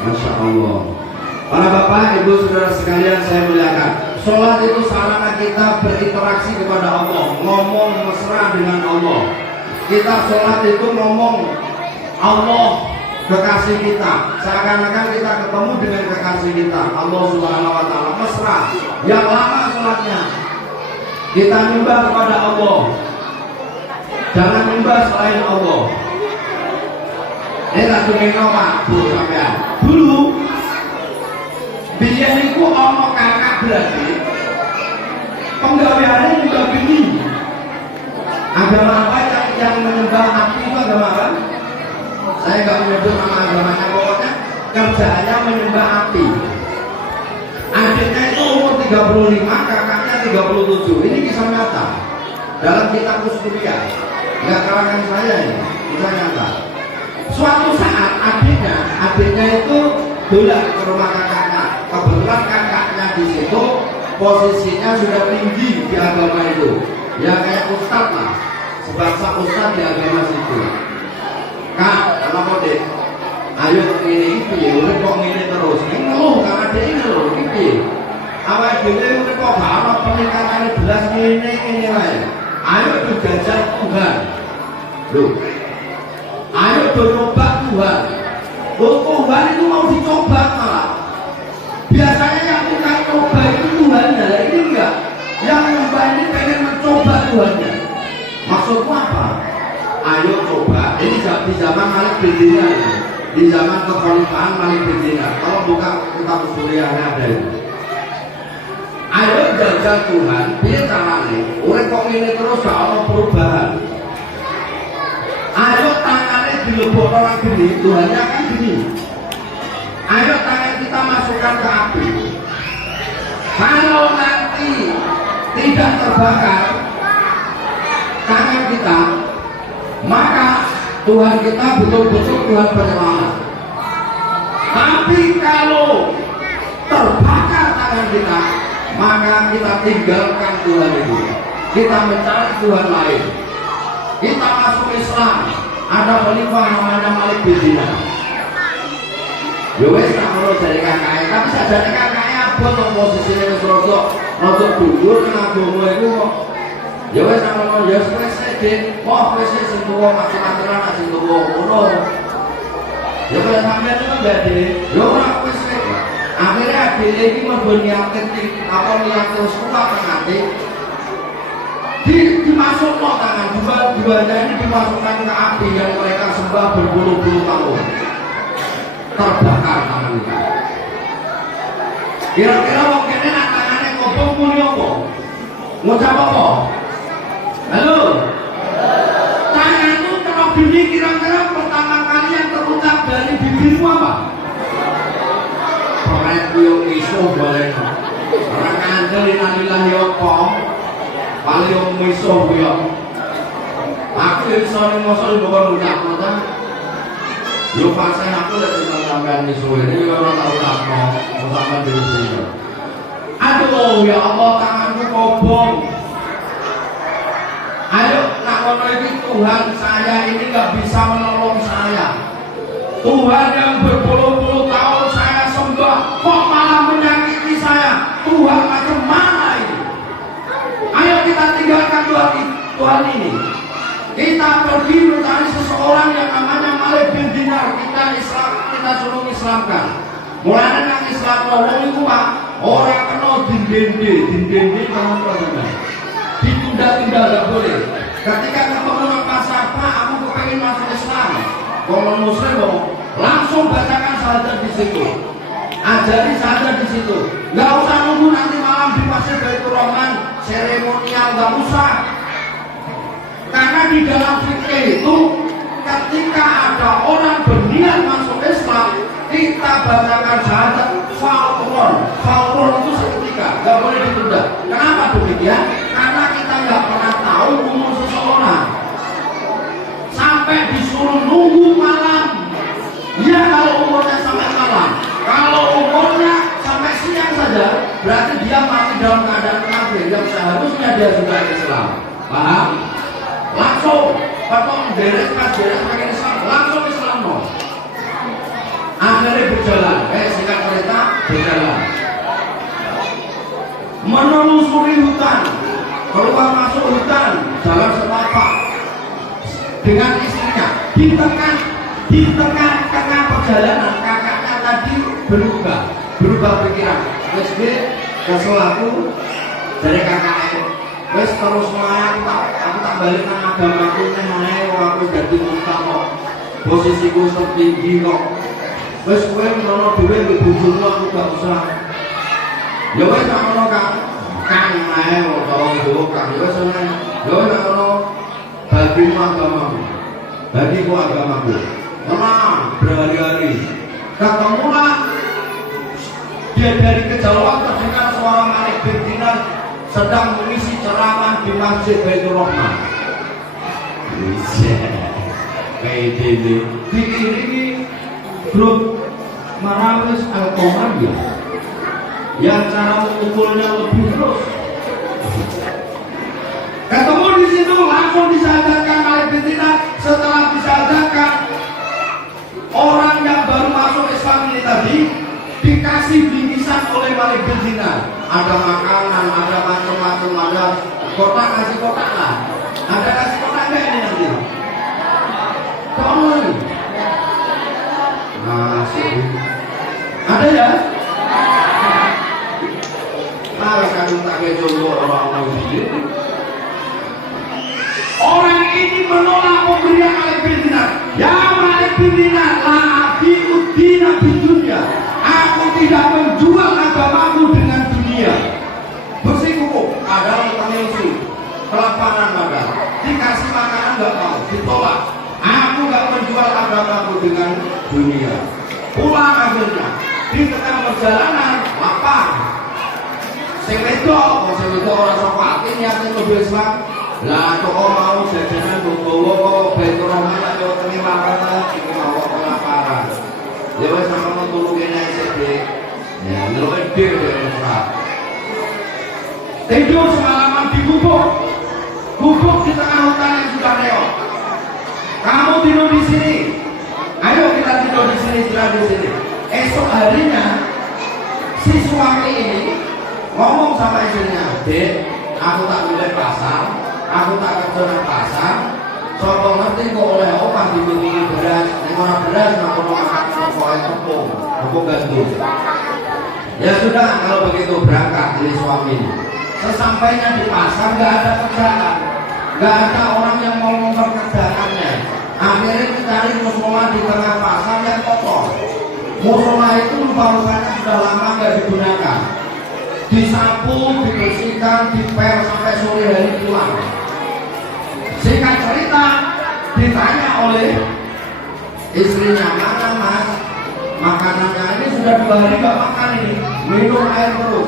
Masya Allah. Para bapak, ibu, saudara sekalian, saya muliakan. Sholat itu sarana kita berinteraksi kepada Allah, ngomong mesra dengan Allah. Kita sholat itu ngomong Allah kekasih kita, seakan-akan kita ketemu dengan kekasih kita, Allah Subhanahu wa Ta'ala. Mesra, yang lama sholatnya, kita nyembah kepada Allah, jangan nyembah selain Allah. Ini lagu neno Pak Bu sampean. Dulu biyen niku ana kakak berarti penggaweane juga gini. Agama apa yang menyembah api itu agama apa? Saya nggak menyebut nama agamanya, pokoknya kerjaannya menyembah api. Adiknya itu umur 35, kakaknya 37. Ini kisah nyata dalam kitab kuliah. Nggak kalangan saya ini, kisah nyata. Suatu saat adiknya itu dolan ke rumah kakaknya. Kebetulan kakaknya di situ posisinya sudah tinggi di agama itu, ya kayak ustadz lah, sebangsa ustadz di agama situ. Kak, apa dek? Ayo ini udah kok ini terus. Ini ngeluh karena dia ini ngeluh ini. Awal dhewe udah kok gak ana peningkatan belas ini wae. Ayo dijajal Tuhan. Loh. Ayo coba Tuhan. Oh, Tuhan itu mau dicoba malah. Biasanya yang tukang coba itu Tuhannya, lah ini enggak. Yang nyembah ini pengen mencoba Tuhannya. Maksudmu apa? Ayo coba. Ini di zaman Malik bin Dinar, di zaman kekhalifahan Malik bin Dinar. Kalau buka kitab kuliahnya ada itu. Ayo jajal Tuhan, biar caranya. Urip kok ini terus gak ada perubahan. Ayo tangannya dilebok orang gini, Tuhannya kan gini. Ayo tangan kita masukkan ke api. Kalau nanti tidak terbakar tangan kita, maka Tuhan kita betul-betul Tuhan penyelamat. Tapi kalau terbakar tangan kita, maka kita tinggalkan Tuhan itu. Kita mencari Tuhan lain. Kita masuk Islam. Ada khalifah namanya Malik bin Dinar. Yowes tak perlu dari kakaknya, tapi sadar kakaknya apa tuh posisinya wis rada dhuwur nang agama iku kok. Yowes tak perlu ya presiden, mau presiden sing tuwa macam-macam sing tuwa ngono. Ya kalau sampai itu enggak deh, ya ora presiden. Akhirnya adile iki mergo niatin apa niat terus kuat nanti dimasukkan tangan dua-duanya ini dimasukkan ke api yang mereka sembah berpuluh-puluh tahun, terbakar tangan kita. Kira-kira wong kene nak tangane kobong muni apa? Ngucap apa? Halo? Tanganmu kena gini, kira-kira pertama kali yang terucap dari bibirmu apa? Korek yo iso boleh. Orang kandel inalilah yo kok. Paling yang misuh ya. Aku yang sering ngosol bukan ucap ta. Yo pasien aku lek sampean misuh ini ora tau ucapno, ucapan dhewe. Aduh ya Allah, tanganku kobong. Ayo nak ngono iki Tuhan saya ini enggak bisa menolong saya. Tuhan yang berpuluh-puluh tahun saya sembah kok malah menyakiti saya. Tuhan macam mana ini? Ayo kita tinggalkan Tuhan ini. Kita pergi mencari seseorang yang namanya Malik bin Dinar. Kita suruh Islamkan. Mulai nang Islam wong iku Pak, ora kena dindende teman-teman. Ditunda-tunda enggak boleh. Ketika ketemu Pak Safa, aku kepengen masuk Islam. Kalau muslim langsung bacakan syahadat di situ. Ajari syahadat di situ. Enggak usah nunggu nanti malam di Masjid Baitur Rahman seremonial, enggak usah. Karena di dalam fikih itu ketika ada orang berniat masuk Islam, kita bacakan syahadat fauron itu seketika, nggak boleh ditunda. Kenapa demikian? Karena kita nggak pernah tahu umur seseorang sampai disuruh nunggu malam. Ya kalau umurnya sampai malam, kalau umurnya sampai siang saja, berarti dia masih dalam keadaan kafir yang seharusnya dia juga Islam. Paham? Langsung potong beres pakai Islam, langsung Islam no. Akhirnya berjalan, singkat cerita berjalan, menelusuri hutan, keluar masuk hutan, jalan setapak dengan istrinya, di tengah Di tengah-tengah perjalanan kakaknya tadi berubah pikiran. Wes kesel aku dari kakaknya. Wes terus main aku tak balik nang agamaku neh aku dadi muta kok. Posisiku tertinggi kok. Wes kowe menawa dhewe mbek bojomu aku gak usah. Ya wes nek ngono Kang ae utawa nduk Kang wes ana. Ya nek ngono bagimu agamamu. Bagiku agamaku. Tenang, berhari-hari ketemulah dia dari kejauhan terdengar suara Malik bin Dinar sedang mengisi ceramah di Masjid Baitur Rahman. Kayak ini diiringi grup Marawis Al-Qomar yang cara mengumpulnya lebih terus. Ketemu di situ langsung disadarkan Malik bin Dinar. Setelah disadarkan orang yang baru masuk Islam ini tadi dikasih bingkisan oleh Malik bin Dinar. Ada makanan, ada macam-macam, ada kotak, kasih kotak lah. Ada kasih kotak enggak ini nanti? Kamu ini? Nasi. Ada ya? Nah, kalau tak kecoh orang ini. Orang ini menolak pemberian Malik bin Dinar. Ya Malik bin Dinar, lagi udina bidunya. Aku tidak menjual agamaku dengan dunia. Bersikukuh, ada pengisi, kelaparan ada. Dikasih makanan nggak mau, ditolak. Aku nggak menjual agamaku dengan dunia. Pulang akhirnya. Di tengah perjalanan, lapar. Sewedok orang sopatin yang lebih Islam. Lah kok mau jajanan bawa kok Baitur Rahman ayo kene makan iki mau kelaparan. Ya wis sama turu kene sithik. Ya luwih dhewe ora. Tidur semalaman di gubuk. Gubuk di tengah hutan yang sudah reot. Kamu tidur di sini. Ayo kita tidur di sini, tidur di sini. Esok harinya si suami ini ngomong sama istrinya, "Dek, aku tak milih pasar. Aku tak kerja nang pasar, coba ngerti kok oleh omah dibimbingi beras, nek ora beras nek ono makan pokoke tepung gandum. Ya sudah, kalau begitu berangkat dari suami. Sesampainya di pasar nggak ada kerjaan, nggak ada orang yang mau memperkerjakannya. Akhirnya dicari musola di tengah pasar yang kotor. Musola itu rupa-rupanya sudah lama nggak digunakan. Disapu, dibersihkan, dipel sampai sore hari pulang. Singkat cerita, ditanya oleh istrinya, "Mana Mas? Makanannya ini sudah 2 hari gak makan ini, minum air terus."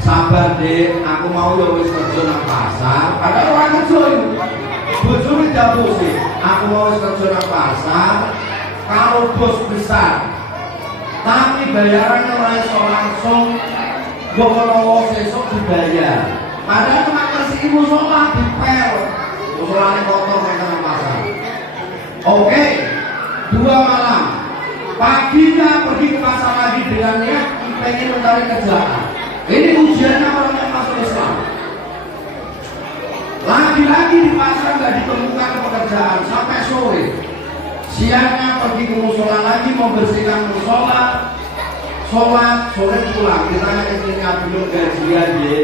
"Sabar Dek, aku mau ya wis kerja nang pasar." Padahal orang kerja itu bojone jatuh sih. "Aku mau wis kerja nang pasar, kalau bos besar, tapi bayarannya ora iso langsung, gowo sesuk dibayar." Padahal cuma kasih musola dipel, musolanya kotor nang pasar. Oke, 2 malam. Paginya pergi ke pasar lagi dengan niat pengen mencari kerjaan. Ini ujiannya orang yang masuk Islam. Lagi-lagi di pasar nggak ditemukan pekerjaan sampai sore. Siangnya pergi ke musola lagi membersihkan musola, sholat, sore pulang. Ditanya istrinya, "Belum gajian ya?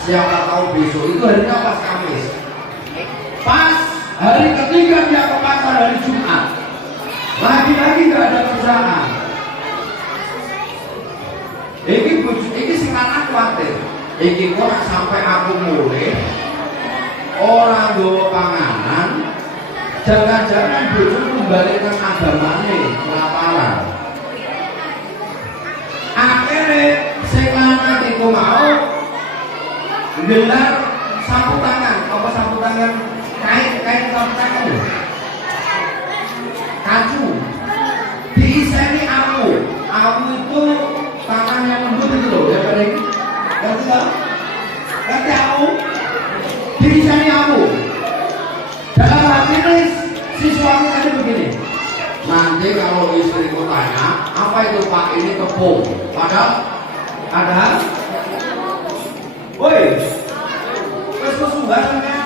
Siapa tahu besok." Itu harinya pas Kamis. Pas hari ketiga dia ke pasar hari Jumat. Lagi-lagi nggak ada kerjaan. Ini sekarang khawatir. Ini kok sampai aku mulai orang bawa panganan, jangan-jangan bojo kembalikan agamane kelaparan. Akhirnya sing lanang iku mau gelar sapu tangan, apa sapu tangan, kain sapu tangan lho. Kacu diiseni awu itu tangan yang lembut itu loh, ya kering. Ngerti gak? Ngerti awu? Diiseni awu. Dalam hati ini si suami tadi begini, nanti kalau istriku tanya apa itu Pak, ini tepung, padahal woi, wes kesubarannya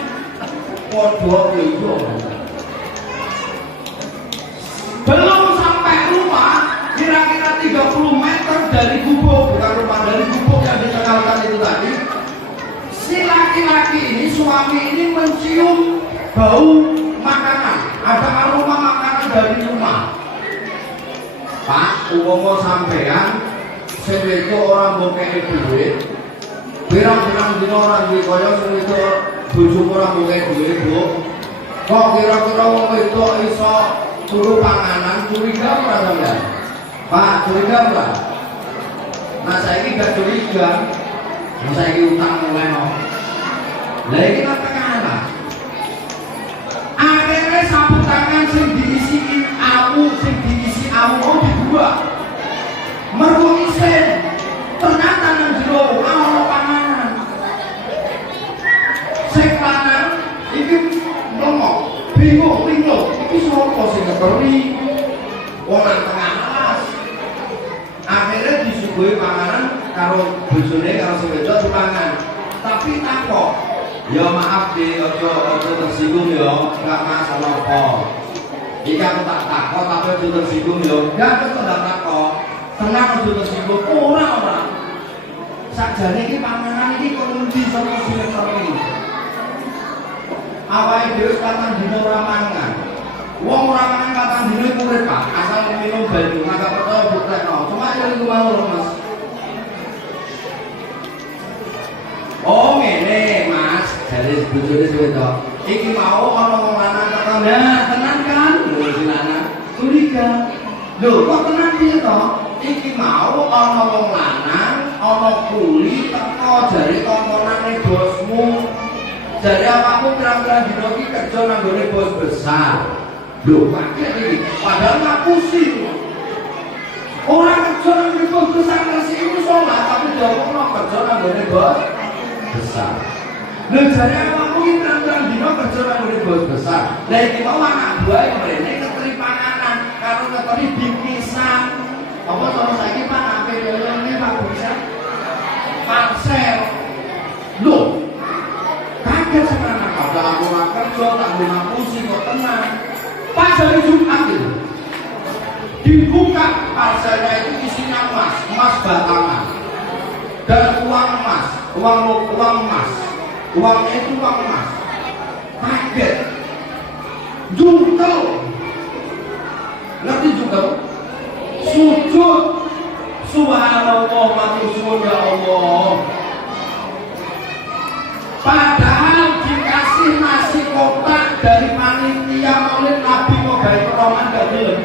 podo itu. laki-laki ini, suami ini mencium bau makanan, ada aroma makanan dari rumah. Pak, umpama sampean sing itu orang bokeh duit, pirang-pirang dina orang duit kaya sing itu bojo orang bokeh duit, Bu. Kok kira-kira wong itu iso turu panganan, curiga ora sampean? Pak, curiga ora? Nah saiki gak curiga. Nah saiki utang mulai no. Lah iki kan tengah. Akhirnya sapu tangan sing diisi awu mau dibuat mergo isin ternyata nang jero ana panganan sing lanang iki ngomong bingung iki sapa sing ngeteri wong nang tengah alas akhirnya disuguhi panganan karo bojone karo sing wedok dipangan tapi takok ya maaf di ojo tersinggung ya gak masalah apa. Iki aku tak takut tapi aja tersinggung ya. Gak aku tak takut. Tenang aja tersinggung. Ora. Sakjane iki panganan iki kok endi saka sinetron iki. Awake dhewe katang dina ora mangan. Wong ora mangan katang dina iku urip, Pak. Asal minum banyu, maka percaya buktekno. Cuma ya iku mau Mas. Oh ngene, Mas. Dari bojone wedok. Iki mau ana wong lanang tekan. Nah, tenan kan? Lho si lanang curiga. Lho, kok tenan piye to? Iki mau ana wong lanang, ana kuli teko jare komponane bosmu. Jare awakmu pirang-pirang dina iki kerja nang gone bos besar. Lho, pakai iki. Padahal ngapusi. Orang kerja nang gone bos besar nasi iku salah, tapi diomongno kerja nang gone bos besar. Lho jare awakmu iki pirang-pirang dina kerja nang gone bos besar. Lah iki mau anak buah mrene keteri panganan karo keteri bingkisan. Apa to saiki Pak ape yoyone Pak bisa? Parsel. Lho. Kaget sekarang ada aku kerja tak ngapusi kok tenang. Pas hari Jumat itu dibuka parselnya itu isinya emas batangan dan uang emas, uang emas. Uangnya itu uang emas. Kaget. Jungkel. Ngerti jungkel? Sujud. Subhanallah, matur suwun ya Allah. Padahal dikasih nasi kotak dari panitia maulid Nabi kok gawe peroman gak gelem.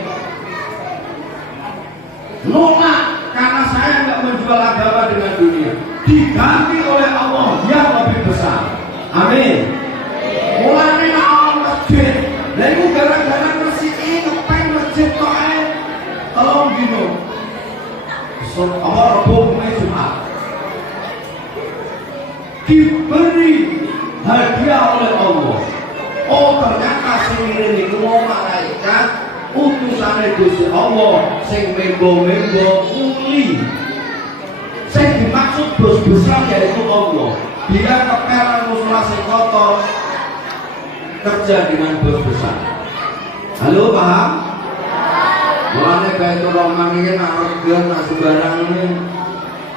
Nolak karena saya nggak menjual agama dengan dunia. Diganti oleh Allah yang lebih besar. Amin. Mulane nang masjid. Lha iku gara-gara resiki ngepeng masjid kok ae. Tolong dino. Apa Rebo Jumat. Diberi hadiah oleh Allah. Oh ternyata sing ngene iku malaikat utusane Gusti Allah sing membo-membo kuli. Sing dimaksud bos besar yaitu Allah. Dia keperan musola sing kotor kerja dengan bos besar. Halo paham? Mulane Baitur Rahman iki nak regen nak sembarang ini.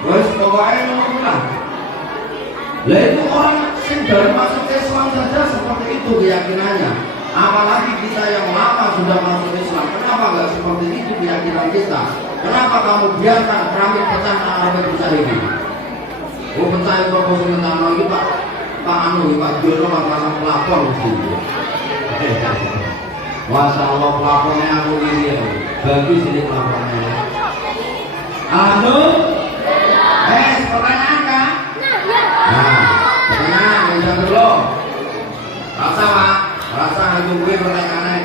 Wis pokoke ngono lah. Lah itu orang yang baru masuk Islam saja seperti itu keyakinannya. Apalagi kita yang lama sudah masuk Islam, kenapa nggak seperti itu keyakinan kita? Kenapa kamu biarkan keramik pecah keramik pecah ini? Oh pecah itu proposal tentang lagi Pak Anu, Pak Jono masalah pelapor mesti. Masya Allah pelapornya aku ini ya, bagus ini pelapornya. Anu, pertanyaan kan? Nah, tenang, bisa dulu. Rasa Pak, rasa nungguin pertanyaannya.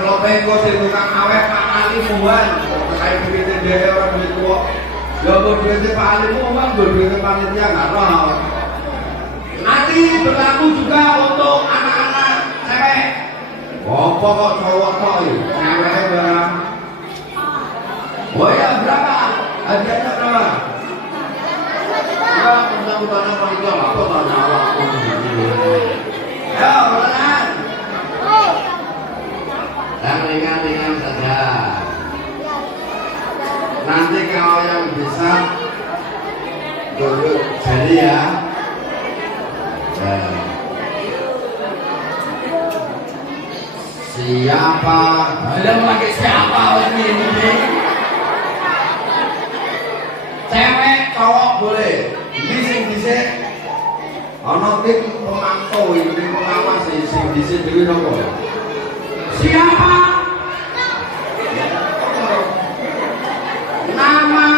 Kalau bengko sih tukang awet Pak Ali Muhan, terkait begitu dia orang begitu. Ya begitu Pak Ali Muhan, begitu panitia nggak tahu. Nanti berlaku juga untuk anak-anak cewek. Apa kok cowok kok ini? Cewek berapa? Oh ya berapa? Hadiahnya berapa? Ya, urusan-urusannya panitia apa tanya Allah. Ya, pertanyaan. Dan ringan-ringan saja. Nanti kalau yang bisa duduk jadi ya. Siapa? Ada pakai siapa ini? Cewek, cowok boleh. Ini sing dhisik. Ana tim pemantau ini pengawas sing dhisik dhewe napa? Siapa? Nama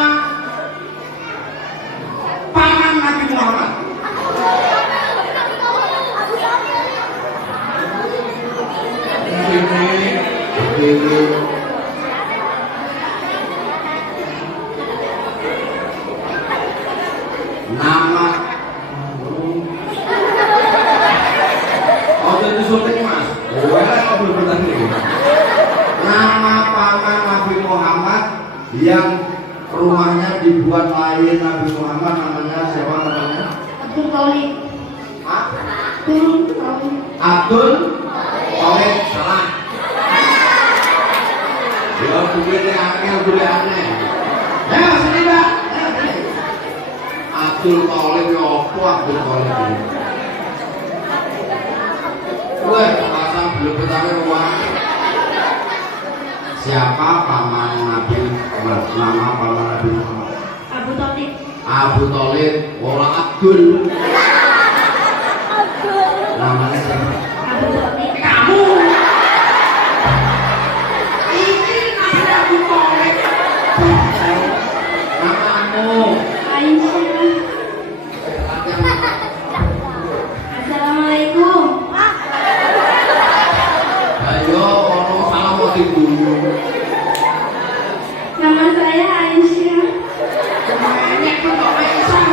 paman Nabi Muhammad. Ini nama itu syuting mas. Wah, belum bertanya. Nama paman Nabi Muhammad yang rumahnya dibuat lain Nabi Muhammad namanya siapa namanya? Abdul Thalib. Abdul Thalib salah. Ya begini angel boleh aneh. Ya sini mbak. Abdul Thalib ya apa Abdul Thalib ini? Wah, pasang belum bertanya uang. Siapa paman Nabi nama paman Nabi Muhammad? Abu Thalib. Abu Thalib, orang Abdul. Namanya siapa? Abu Thalib. Kamu. Ini namanya Abu Thalib. Namamu? Aisyah. Assalamualaikum. Ayo, ono salah mau dibunuh. Nama saya Aisyah. Banyak tuh kok Aisyah.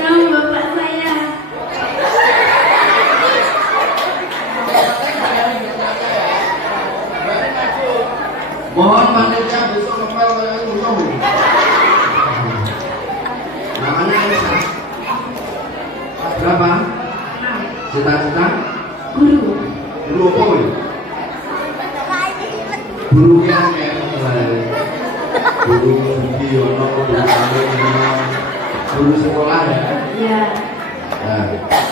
Nama bapak saya. Mohon panitia besok ngepel kayak itu dong. Namanya Aisyah. Berapa? Cita-cita? Guru. Guru apa ya? Guru yang guru Bugiono, guru Kamil, guru sekolah ya? Ya.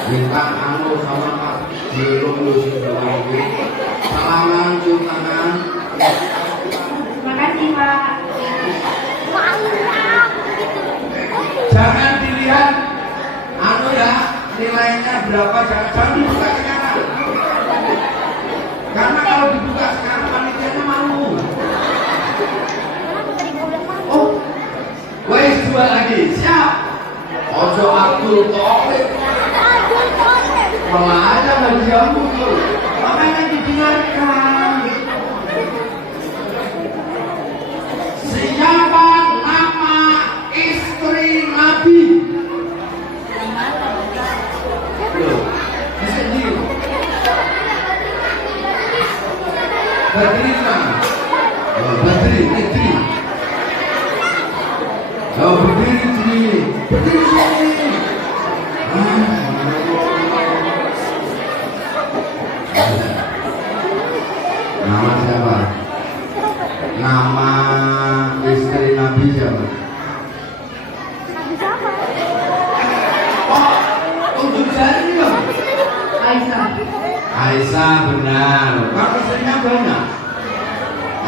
Minta anu sama Pak Giro Lusi Dawangi. Salaman, cium tangan. Terima kasih Pak. Jangan dilihat anu ya nilainya berapa, jangan dibuka sekarang. Karena kalau dibuka sekarang panitianya malu. Oh, wes dua lagi, siap. Ojo Abdul Thalib. Malah aja nggak diambil tuh. Makanya didengarkan. Siapa nama istri Nabi? Loh, bisa diri. Badri mana? Oh, Badri, Badri. Oh, berdiri sini. Berdiri sini. Nama siapa? Nama istri Nabi siapa? Oh, untuk jari ya? Aisyah. Aisyah benar. Kalau istrinya banyak.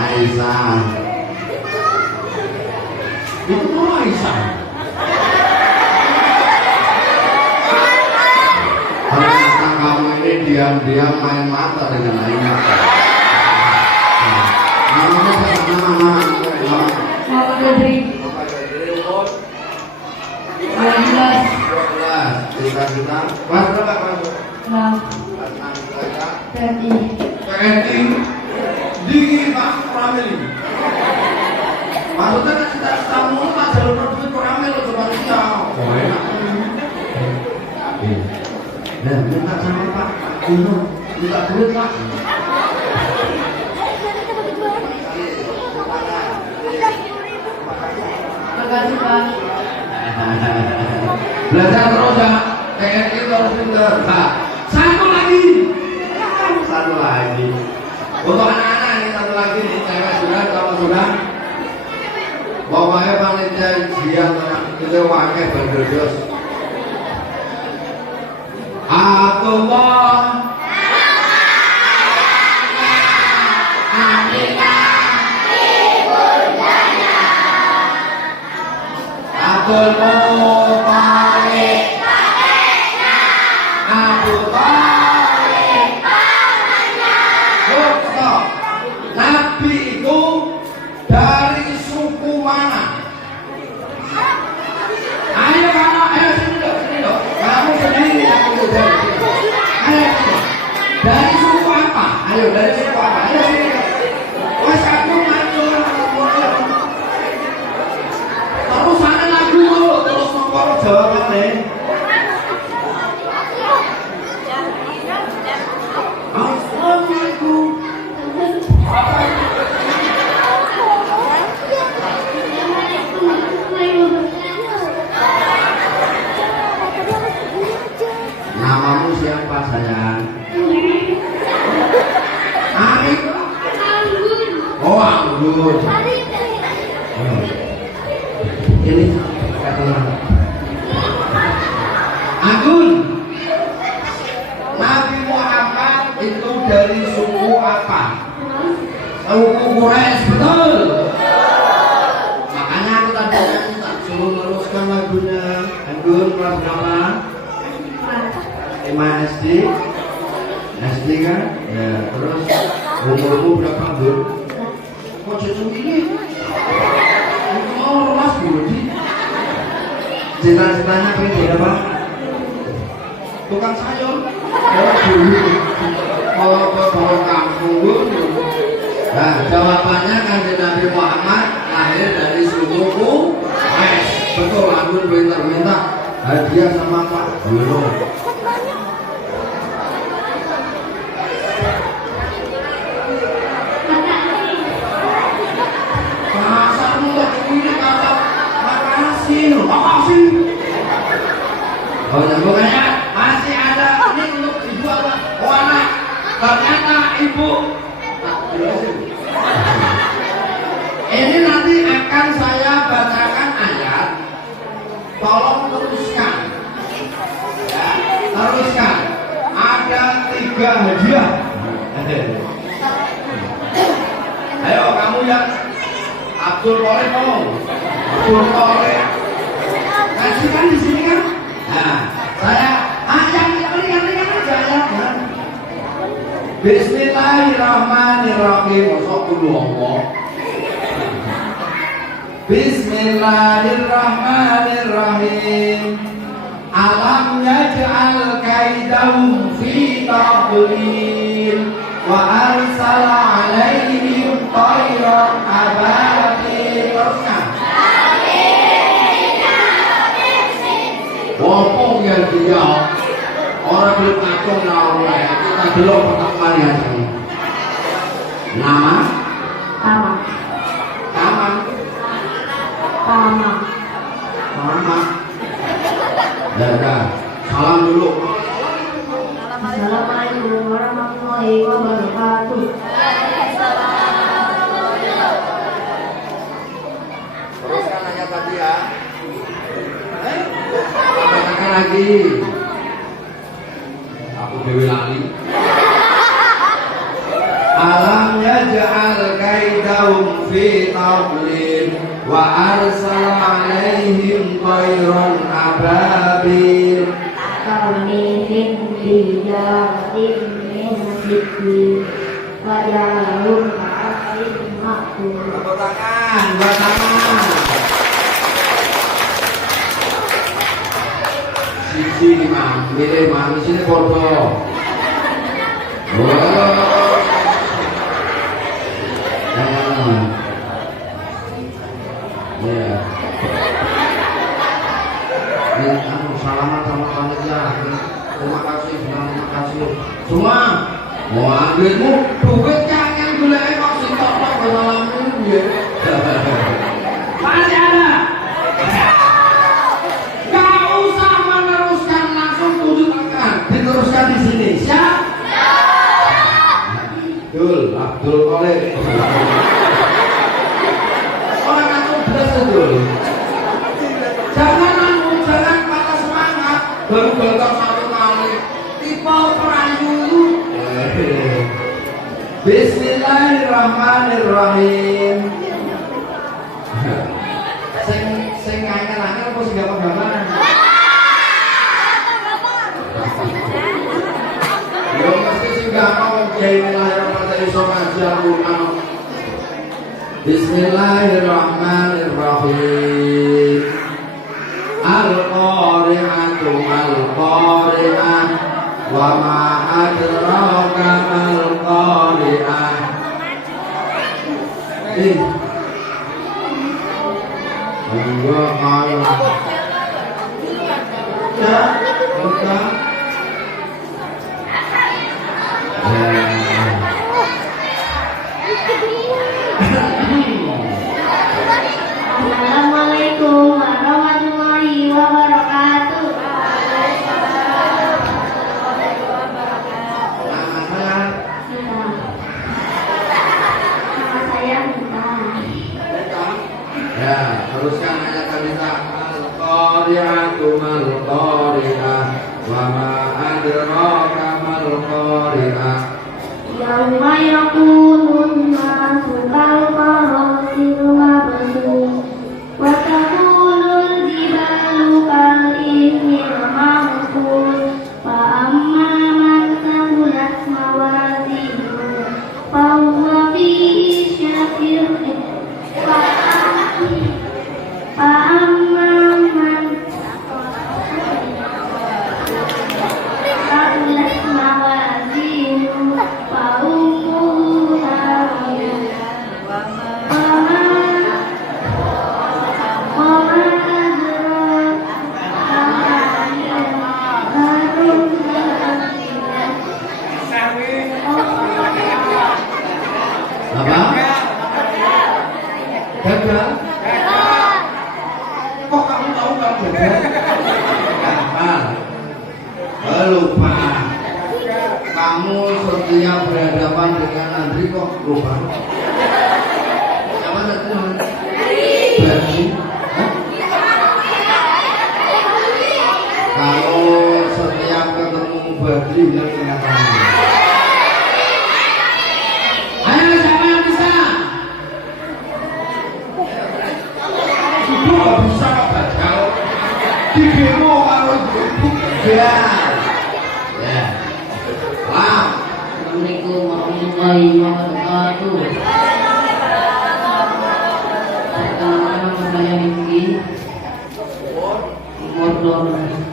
Aisyah. Itu mau Aisyah. Ternyata kamu ini diam-diam main mata dengan Aisyah. Namanya siapa? Nama. Muhammad Badri. 12. 12. Cita-cita. Kelas berapa kamu? 6. Kelas 6 cita-cita. TNI. PNI dingin Pak Pramil. Maksudnya kan cita-citamu tak jalur duit Pramil coba siap. Oh enak. Nah, minta sama Pak Kuno, minta duit Pak. Terima kasih Pak. Belajar terus ya, TNI itu harus pintar. Nah, satu lagi. Satu lagi. Untuk anak-anak ini satu lagi nih, cewek sudah, cowok sudah. Pokoknya panitia dia itu wakai berdodos. Atullah Abdul Muthalib Abu Thalib Bukto Nabi itu dari suku mana? Ayo kamu, ayo sini dong. Kamu sendiri yang dari sini. Ayo sini. Dari suku apa? Ayo dari suku apa? Ayo sini dong. Wes aku maju. Terus ada lagu dulu, terus nomor jawabannya. Assalamualaikum. Namamu siapa sayang? Arif. Oh Anggun. Ini kata Anggun. Nabi Muhammad itu dari suku apa? Suku Quraisy, betul. Makanya aku tadi tak suruh luruskan lagunya. Anggun kelas berapa? 5 SD. SD kan? Ya, terus umurmu berapa, Anggun? Kok cucu ini? Oh, Mas Budi. Cita-citanya pengen jadi apa? Tukang sayur. Oh, dulu. Kalau ke kampung. Nah, jawabannya kan Nabi Muhammad lahir dari suku Quraisy. Betul, Anggun minta hadiah sama Pak Guru. Makasih. Oh, ya, bukannya masih ada ini untuk ibu apa? Oh, anak. Ternyata ibu. Ini nanti akan saya bacakan ayat. Tolong teruskan. Ya, teruskan. Ada 3 hadiah. Ayo kamu yang Abdul Qadir ngomong. Abdul Qadir. Kasihkan di sini kan? Nah, saya yang ringan aja ya. Bismillahirrahmanirrahim. Wassalamualaikum. Bismillahirrahmanirrahim. Alam yaj'al kaidahum fi tadlil wa arsala 'alaihim tayran ababil. Teruskan. Wong yang dia orang belum kacung naulai kita belum pertama lihat ini. Nama? Tama. Taman. Tama. Mama. Dadah. Salam dulu. Assalamualaikum warahmatullahi wabarakatuh. Teruskan ayat tadi ya. Katakan lagi. Aku dewi lali. Alam yaj'al kaidahum fi tadlil wa arsala 'alaihim tayran ababil. Tarmihim bijaratin min sijil wa ja'alhum ka'asfin ma'kul. Tepuk tangan, buat tangan. Siji lima, milih manis ini foto. Jangan. Ya. Ini aku salaman sama panitia. Terima kasih, terima kasih. Semua. Mau ambilmu duit kangen gula kok sing tok salamin ya. Masih ada. Diteruskan di sini, siap? Abdul Qadir. Orang aku belas itu. Jangan Bismillahirrahmanirrahim. Sing ngangel-ngangel apa sing gampang-gampang? Yo mesti sing gampang kiai Bismillahirrahmanirrahim iso ngaji Al-Qur'an. Bismillahirrahmanirrahim. Al-Qari'atu mal-Qari'ah wa ma adraka mal-Qari'ah. Enggak kalah. Ya, enggak. Assalamualaikum warahmatullahi wabarakatuh. Nama saya Mita. Ya, teruskan ayat kita. Al-Qari'atu mal-Qari'ah wa ma adraka mal-Qari'ah. Yauma yakunun nasu kal-farasil mabthus wa takunul jibalu kal-ihnil manfus fa amma man thaqulat mawazinuhu fa huwa fi syakir fa amma man thaqulat mawazinuhu fa ummuhu hawiyah Apa? Gagal? Kok kamu tahu kamu gagal? Gagal. Lupa. Kamu setiap berhadapan dengan Andri kok lupa? Siapa satu? Berarti? Kalau setiap ketemu Badri bilang kenapa? Ayo siapa yang bisa? Ibu gak bisa kok gagal. Di demo kalau ibu gagal. Ya. Lam. Assalamualaikum warahmatullahi wabarakatuh. Nama saya Rizky. Umur 12.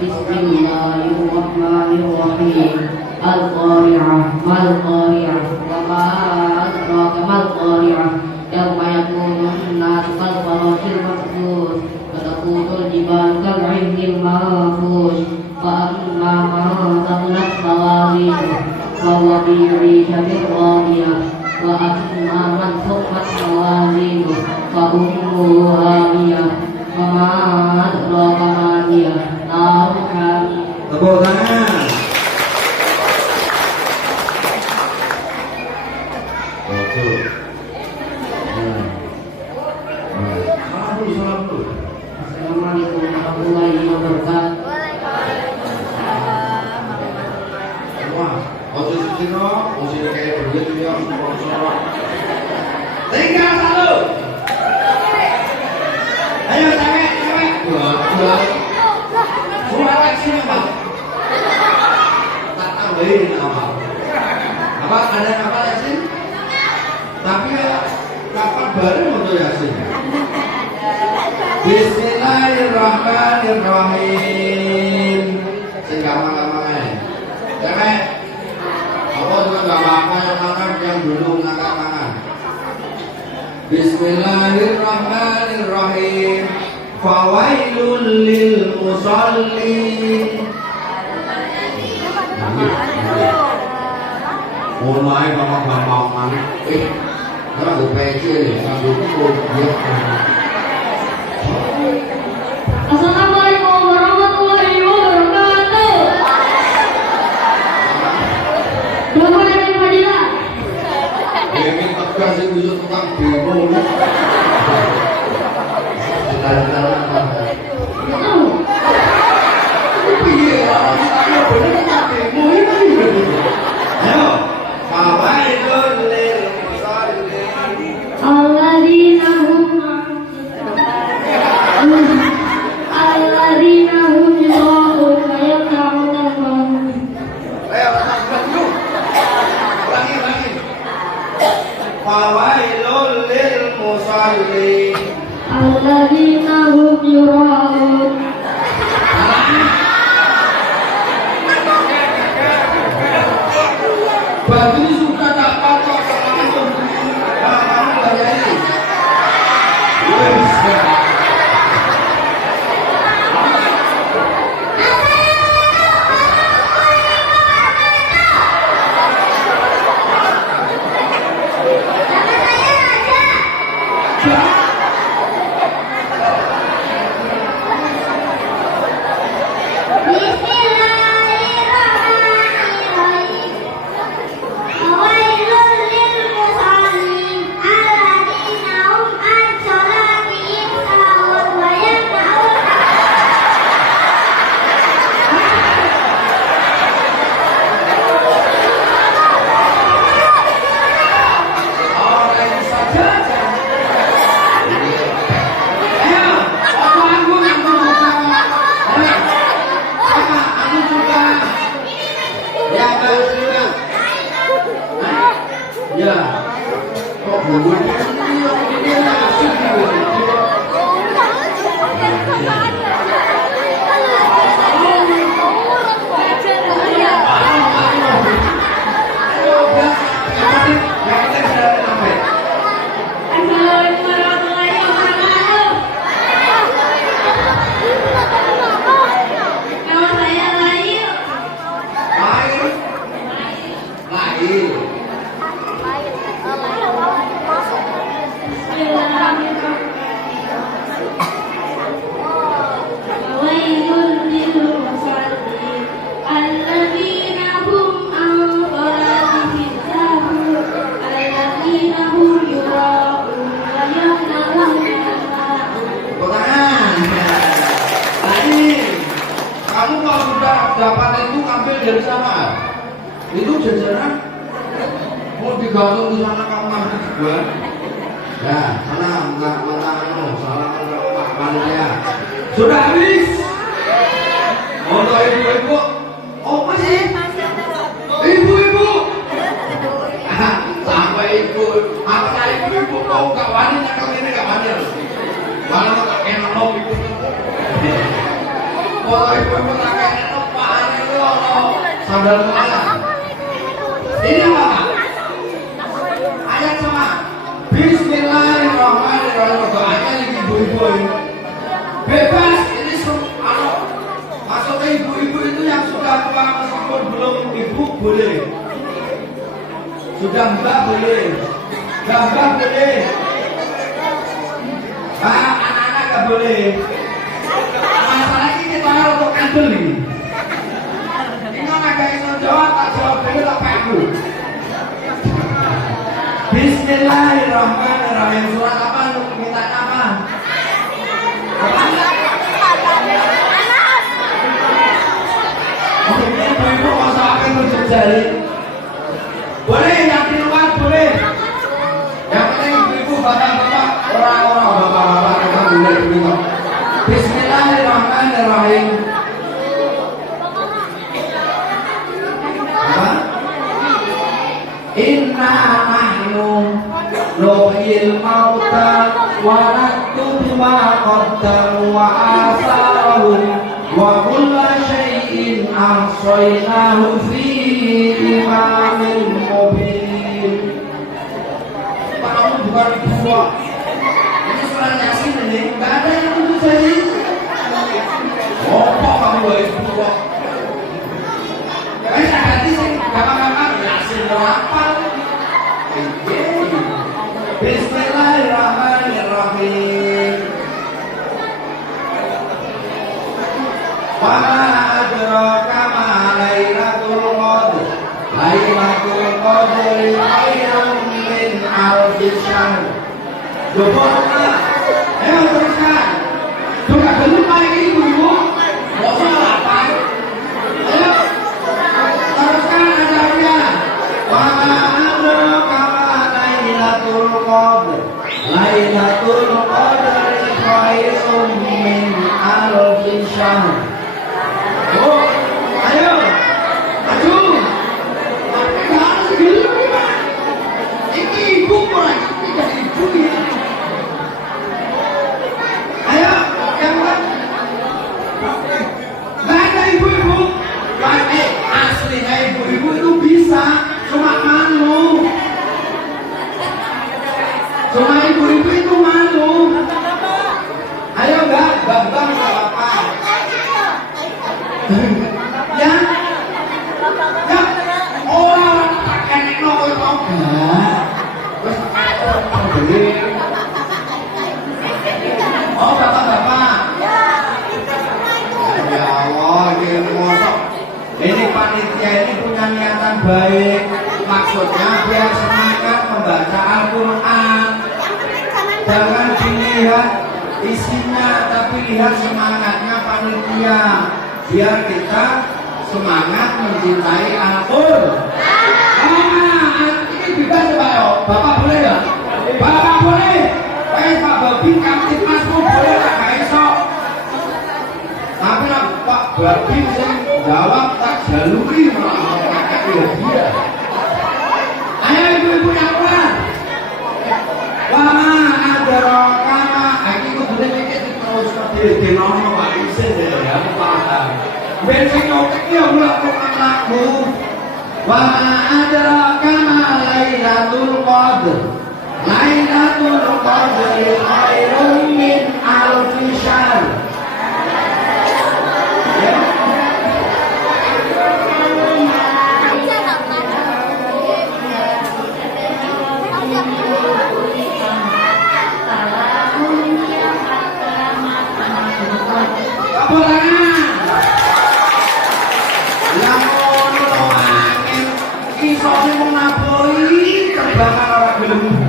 Bismillahirrahmanirrahim. Al-Qari'ah mal-Qari'ah wa ma adraka mal-Qari'ah. Yauma yakunun nasu kal-farasil mabthus wa takunul jibalu kal-ihnil manfus fa amma man thaqulat mawazinuhu fa huwa fi 'ishatin radiyah wa amma man khaffat mawazinuhu fa ummuhu hawiyah wa ma adraka ma hiya narun hamiyah. Tepuk tangan. Betul. Salam dulu, salam dulu. Assalamualaikum warahmatullahi wabarakatuh. Wah, ojo sitino, ojo kayak begitu ya, sorok. Tinggal satu. Ayo cewek, cewek. Dua. Suara sini Pak. Tak tambahin apa? Apa ada apa Yasin? Tapi kapan bareng untuk Yasin? Bismillahirrahmanirrahim. Sing gampang-gampang aja. Cewek. Apa juga gak apa-apa yang makan yang belum makan. Bismillahirrahmanirrahim. Fawailul lil musallin. Mulai gampang-gampang. Karena gue pece nih, sambil pukul dia. Assalamualaikum warahmatullahi wabarakatuh. Bapak dari Madinah. Ini tegas sih bisa tukang demo. Jalan-jalan apa? Iya, orang kita bener tukang demo ini. wailul lil musallin. alladzina hum yura'un. Baju ini sudah tak patok sama kamu bayari. Wes. Ya, kok kamu kalau sudah dapat itu ambil dari sana. Itu jajaran mau digantung di sana kamu ambil juga. Ya, sana enggak salah Pak Panitia. Sudah habis. Untuk ibu-ibu, oh masih? Ibu-ibu. Sampai ibu, apa ibu-ibu mau enggak wani kalau ini enggak wani. Malah enggak enak mau ibu. Kalau ibu-ibu tak enak apaan itu sandal kemana? Ini apa? Ayat sama Bismillahirrahmanirrahim. Doanya ibu-ibu ini bebas. Ini maksudnya ibu-ibu itu yang sudah tua meskipun belum ibu boleh, sudah mbak boleh, mbak boleh, anak-anak gak boleh. Masalah ini kita untuk kandel ini. Ini agak iso jawab, tak jawab dulu tak paku. Bismillahirrahmanirrahim. Surat apa? Untuk minta apa? Ibu-ibu masa apa yang tunjuk jari? Boleh, yang di luar boleh. Yang penting ibu-ibu bapak-bapak, orang-orang bapak-bapak kita boleh begitu. Bismillahirrahmanirrahim. Inna nahnu nuhyil mauta wa naktubu ma qaddamu wa atharahum wa kulla syai'in ahsaynahu fi imamin mubin. Kamu bukan ibu. Ini surat Yasin ini, enggak ada yang untuk jadi. Apa kamu baik ibu kok? Kayak tadi sih, kakak-kakak Yasin berapa? Bismillahirrahmanirrahim. Wa ma adraka ma lailatul qadr. Lailatul qadri khairun min alfi syahr. Coba, ayo teruskan. Sudah belum lagi ibu-ibu? Mau salah apa? Ayo, teruskan adabnya. Wa ma adraka ma lailatul qadr. Lailatul qadri khairun min alfi syahr. Oh, ayo, maju. Tapi harus dulu gimana? Ini ibu orang ini jadi Wah, ibu-ibu itu malu. Ayo enggak, bang enggak apa-apa. Ya, ya, orang pakai nekno kok enggak. Wes beli. Oh, bapak-bapak. Ya Allah, ini mosok. Ini panitia ini punya niatan baik. Maksudnya biar semangat membaca Al-Quran. Jangan dilihat isinya, tapi lihat semangatnya panitia. Biar kita semangat mencintai Al-Quran. Ini bebas ya Pak? Bapak boleh ya? Bapak boleh. Pak Babi Kamtip Masmu boleh tak iso. Tapi Pak Babi sing jawab tak jaluri malah dia. Ayo ibu-ibu yang keluar. Wama adraka iki kudu mikir terus di nono Pak isin ya paham. Ben sing otek ya mlakukan lagu. Wama adraka Lailatul Qadar. Lailatul Qadri khairun min alfi syahr.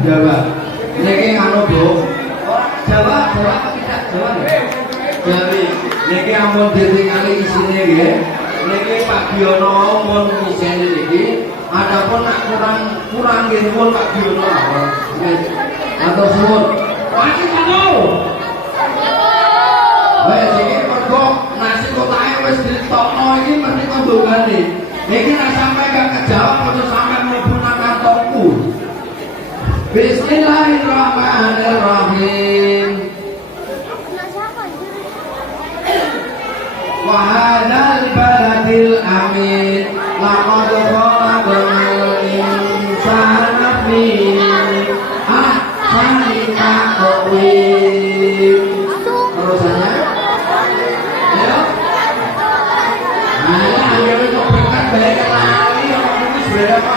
Jawa, niki anu Bu, Jawa apa tidak Jawa? Jadi, niki ampun ditingali isine nggih. Niki Pak Biono mun isine niki, adapun nak kurang nggih mun Pak Biono apa? Atau suwun. Wajib kamu. Wes iki mergo nasi kotake wis ditokno iki mesti kondongane. Iki nek sampe gak kejawab aja sampe mlebu nang kantongku. Bismillahirrahmanirrahim. Wa hadzal baladil amin laqad khalaqnal insana fi ahsani taqwim. Terusannya ayo. Ayo itu bukan baik lali orang tulis berapa?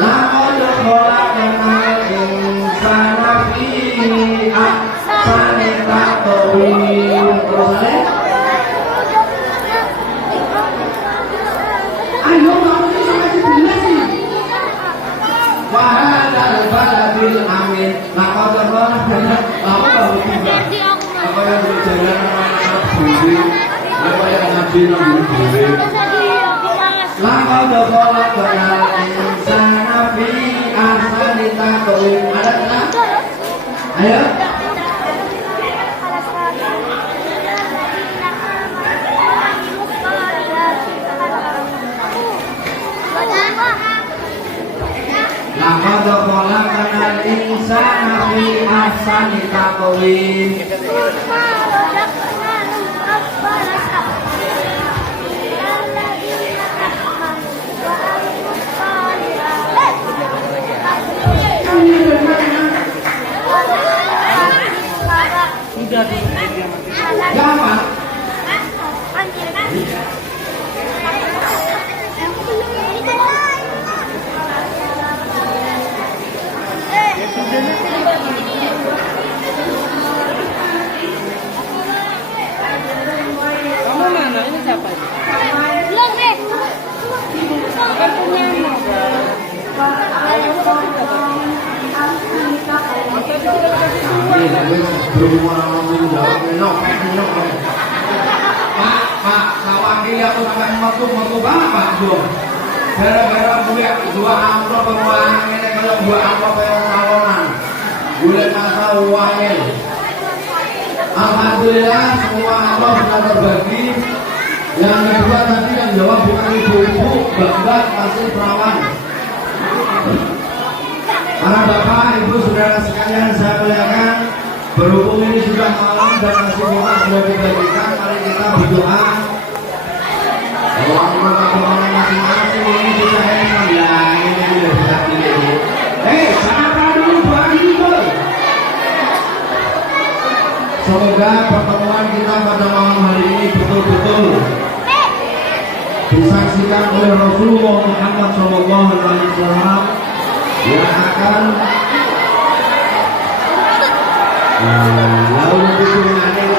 Laqad khalaqnal insana fi ahsani taqwim. Terusannya ayo kamu ini sampai sebelah sih. Wa hadzal baladil amin laqad khalaqnal apa baru tiba apa yang berjalan anak bumi apa yang nabi nabi bumi laqad khalaqnal insana fi ahsani taqwim. Ada tak? Ayo. Laqad khalaqnal insana fi ahsani taqwim. Jangan. Kamu mana? Ini siapa? Belum deh. Kan punya Pak, kawan dia tuh sampai metu banget Pak Jom. Gara-gara gue dua amplop uang ini kalau dua amplop yang salonan, gue masa uangnya. Alhamdulillah semua amplop sudah terbagi. Yang kedua tadi yang jawab bukan ibu-ibu, bapak masih perawan. Para bapak, ibu, saudara sekalian saya muliakan, berhubung ini sudah malam dan nasi botak sudah dibagikan, mari kita berdoa. Orang kemana masing-masing ini bisa enak ya, ini sudah bisa pilih. Semoga pertemuan kita pada malam hari ini betul-betul disaksikan oleh Rasulullah Muhammad SAW yang akan lalu dukungannya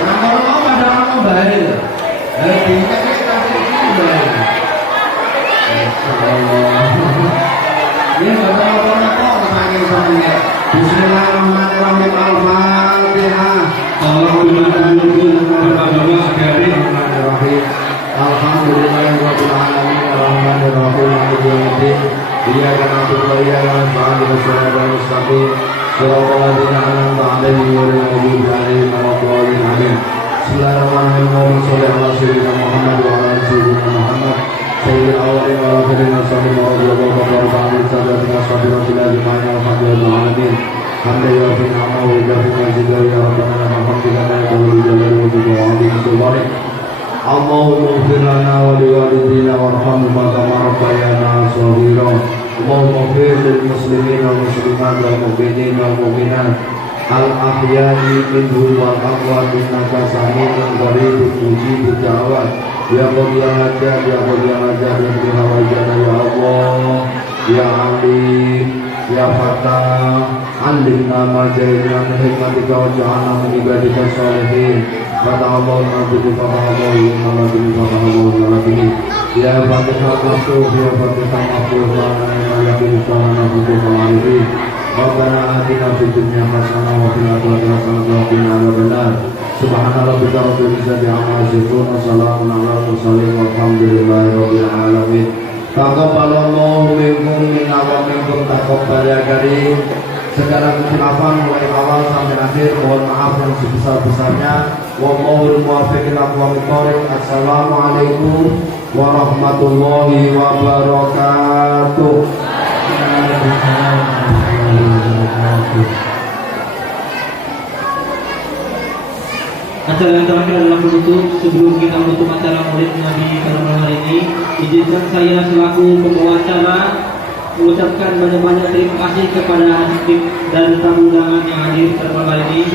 sekarang mau pada orang baik tingkat kita baik ini betul-betul saking sampingnya Bismillahirrahmanirrahim Al-Fatihah Alhamdulillahirabbil alamin arrahmanirrahim maliki yaumiddin iyyaka na'budu wa iyyaka nasta'in ihdinas mustaqim shiratal ladzina an'amta 'alaihim ghairil maghdubi 'alaihim waladdallin amin Bismillahirrahmanirrahim Allahumma shalli 'ala sayyidina Muhammad wa 'ala sayyidina Muhammad sayyidil awwalin wal akhirin wasallim wa radhiyallahu ta'ala an sayyidina sahabbatil ajma'in walhamdulillahi alamin hamdan yu'affi ni'amahu wa yujafi majidahu ya rabbana alhamdulillah ya jalali wa bi'adhihi subhanak Allahumma ighfir lana wa liwalidina warhamhuma kama rabbayana shaghira Allahumma ighfir lil muslimin wal muslimat wal mu'minin wal mu'minat al ahya'i minhum wal amwat innaka sami'un qaribun mujibud da'wat ya qadiyal hajat ya qadiyal hajat ya qadiyal hajat ya Allah ya alim ya fatah alimna ma jahilna min hikmatika wa ja'alna min ibadika sholihin Fatah Allah Nabi Fatah Allah Nabi Fatah Allah Nabi Ya Fatihah Maftuh Ya Fatihah Maftuh Ya Fatihah Maftuh Rabbana atina fid dunya hasanah wa fil akhirati hasanah wa qina adzabannar Subhana rabbika rabbil izzati amma yasifun wa salamun alal mursalin walhamdulillahi rabbil alamin Taqabbalallahu minkum minna wa minkum taqabbal ya karim segala kekhilafan mulai awal sampai akhir mohon maaf yang sebesar-besarnya wallahul muwaffiq ila aqwamit thoriq. Assalamualaikum warahmatullahi wabarakatuh. Acara yang terakhir adalah penutup. Sebelum kita menutup acara Maulid Nabi pada malam hari ini, izinkan saya selaku pembawa acara mengucapkan banyak-banyak terima kasih kepada hakim dan tamu undangan yang hadir pada malam hari ini.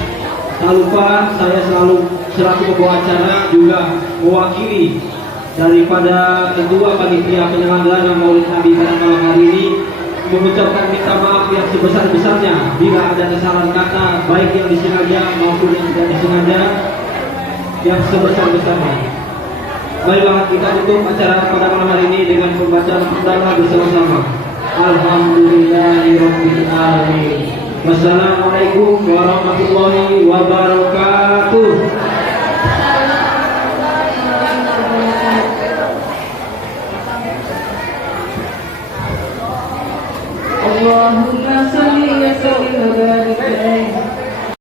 Tak lupa saya selaku pembawa acara juga mewakili daripada ketua panitia penyelenggara Maulid Nabi pada malam hari ini mengucapkan minta maaf yang sebesar-besarnya bila ada kesalahan kata baik yang disengaja maupun yang tidak disengaja yang sebesar-besarnya. Marilah kita tutup acara pada malam hari ini dengan pembacaan hamdalah bersama-sama. Alhamdulillahirabbil alamin. Wassalamualaikum warahmatullahi wabarakatuh. Allahumma salli wa sallim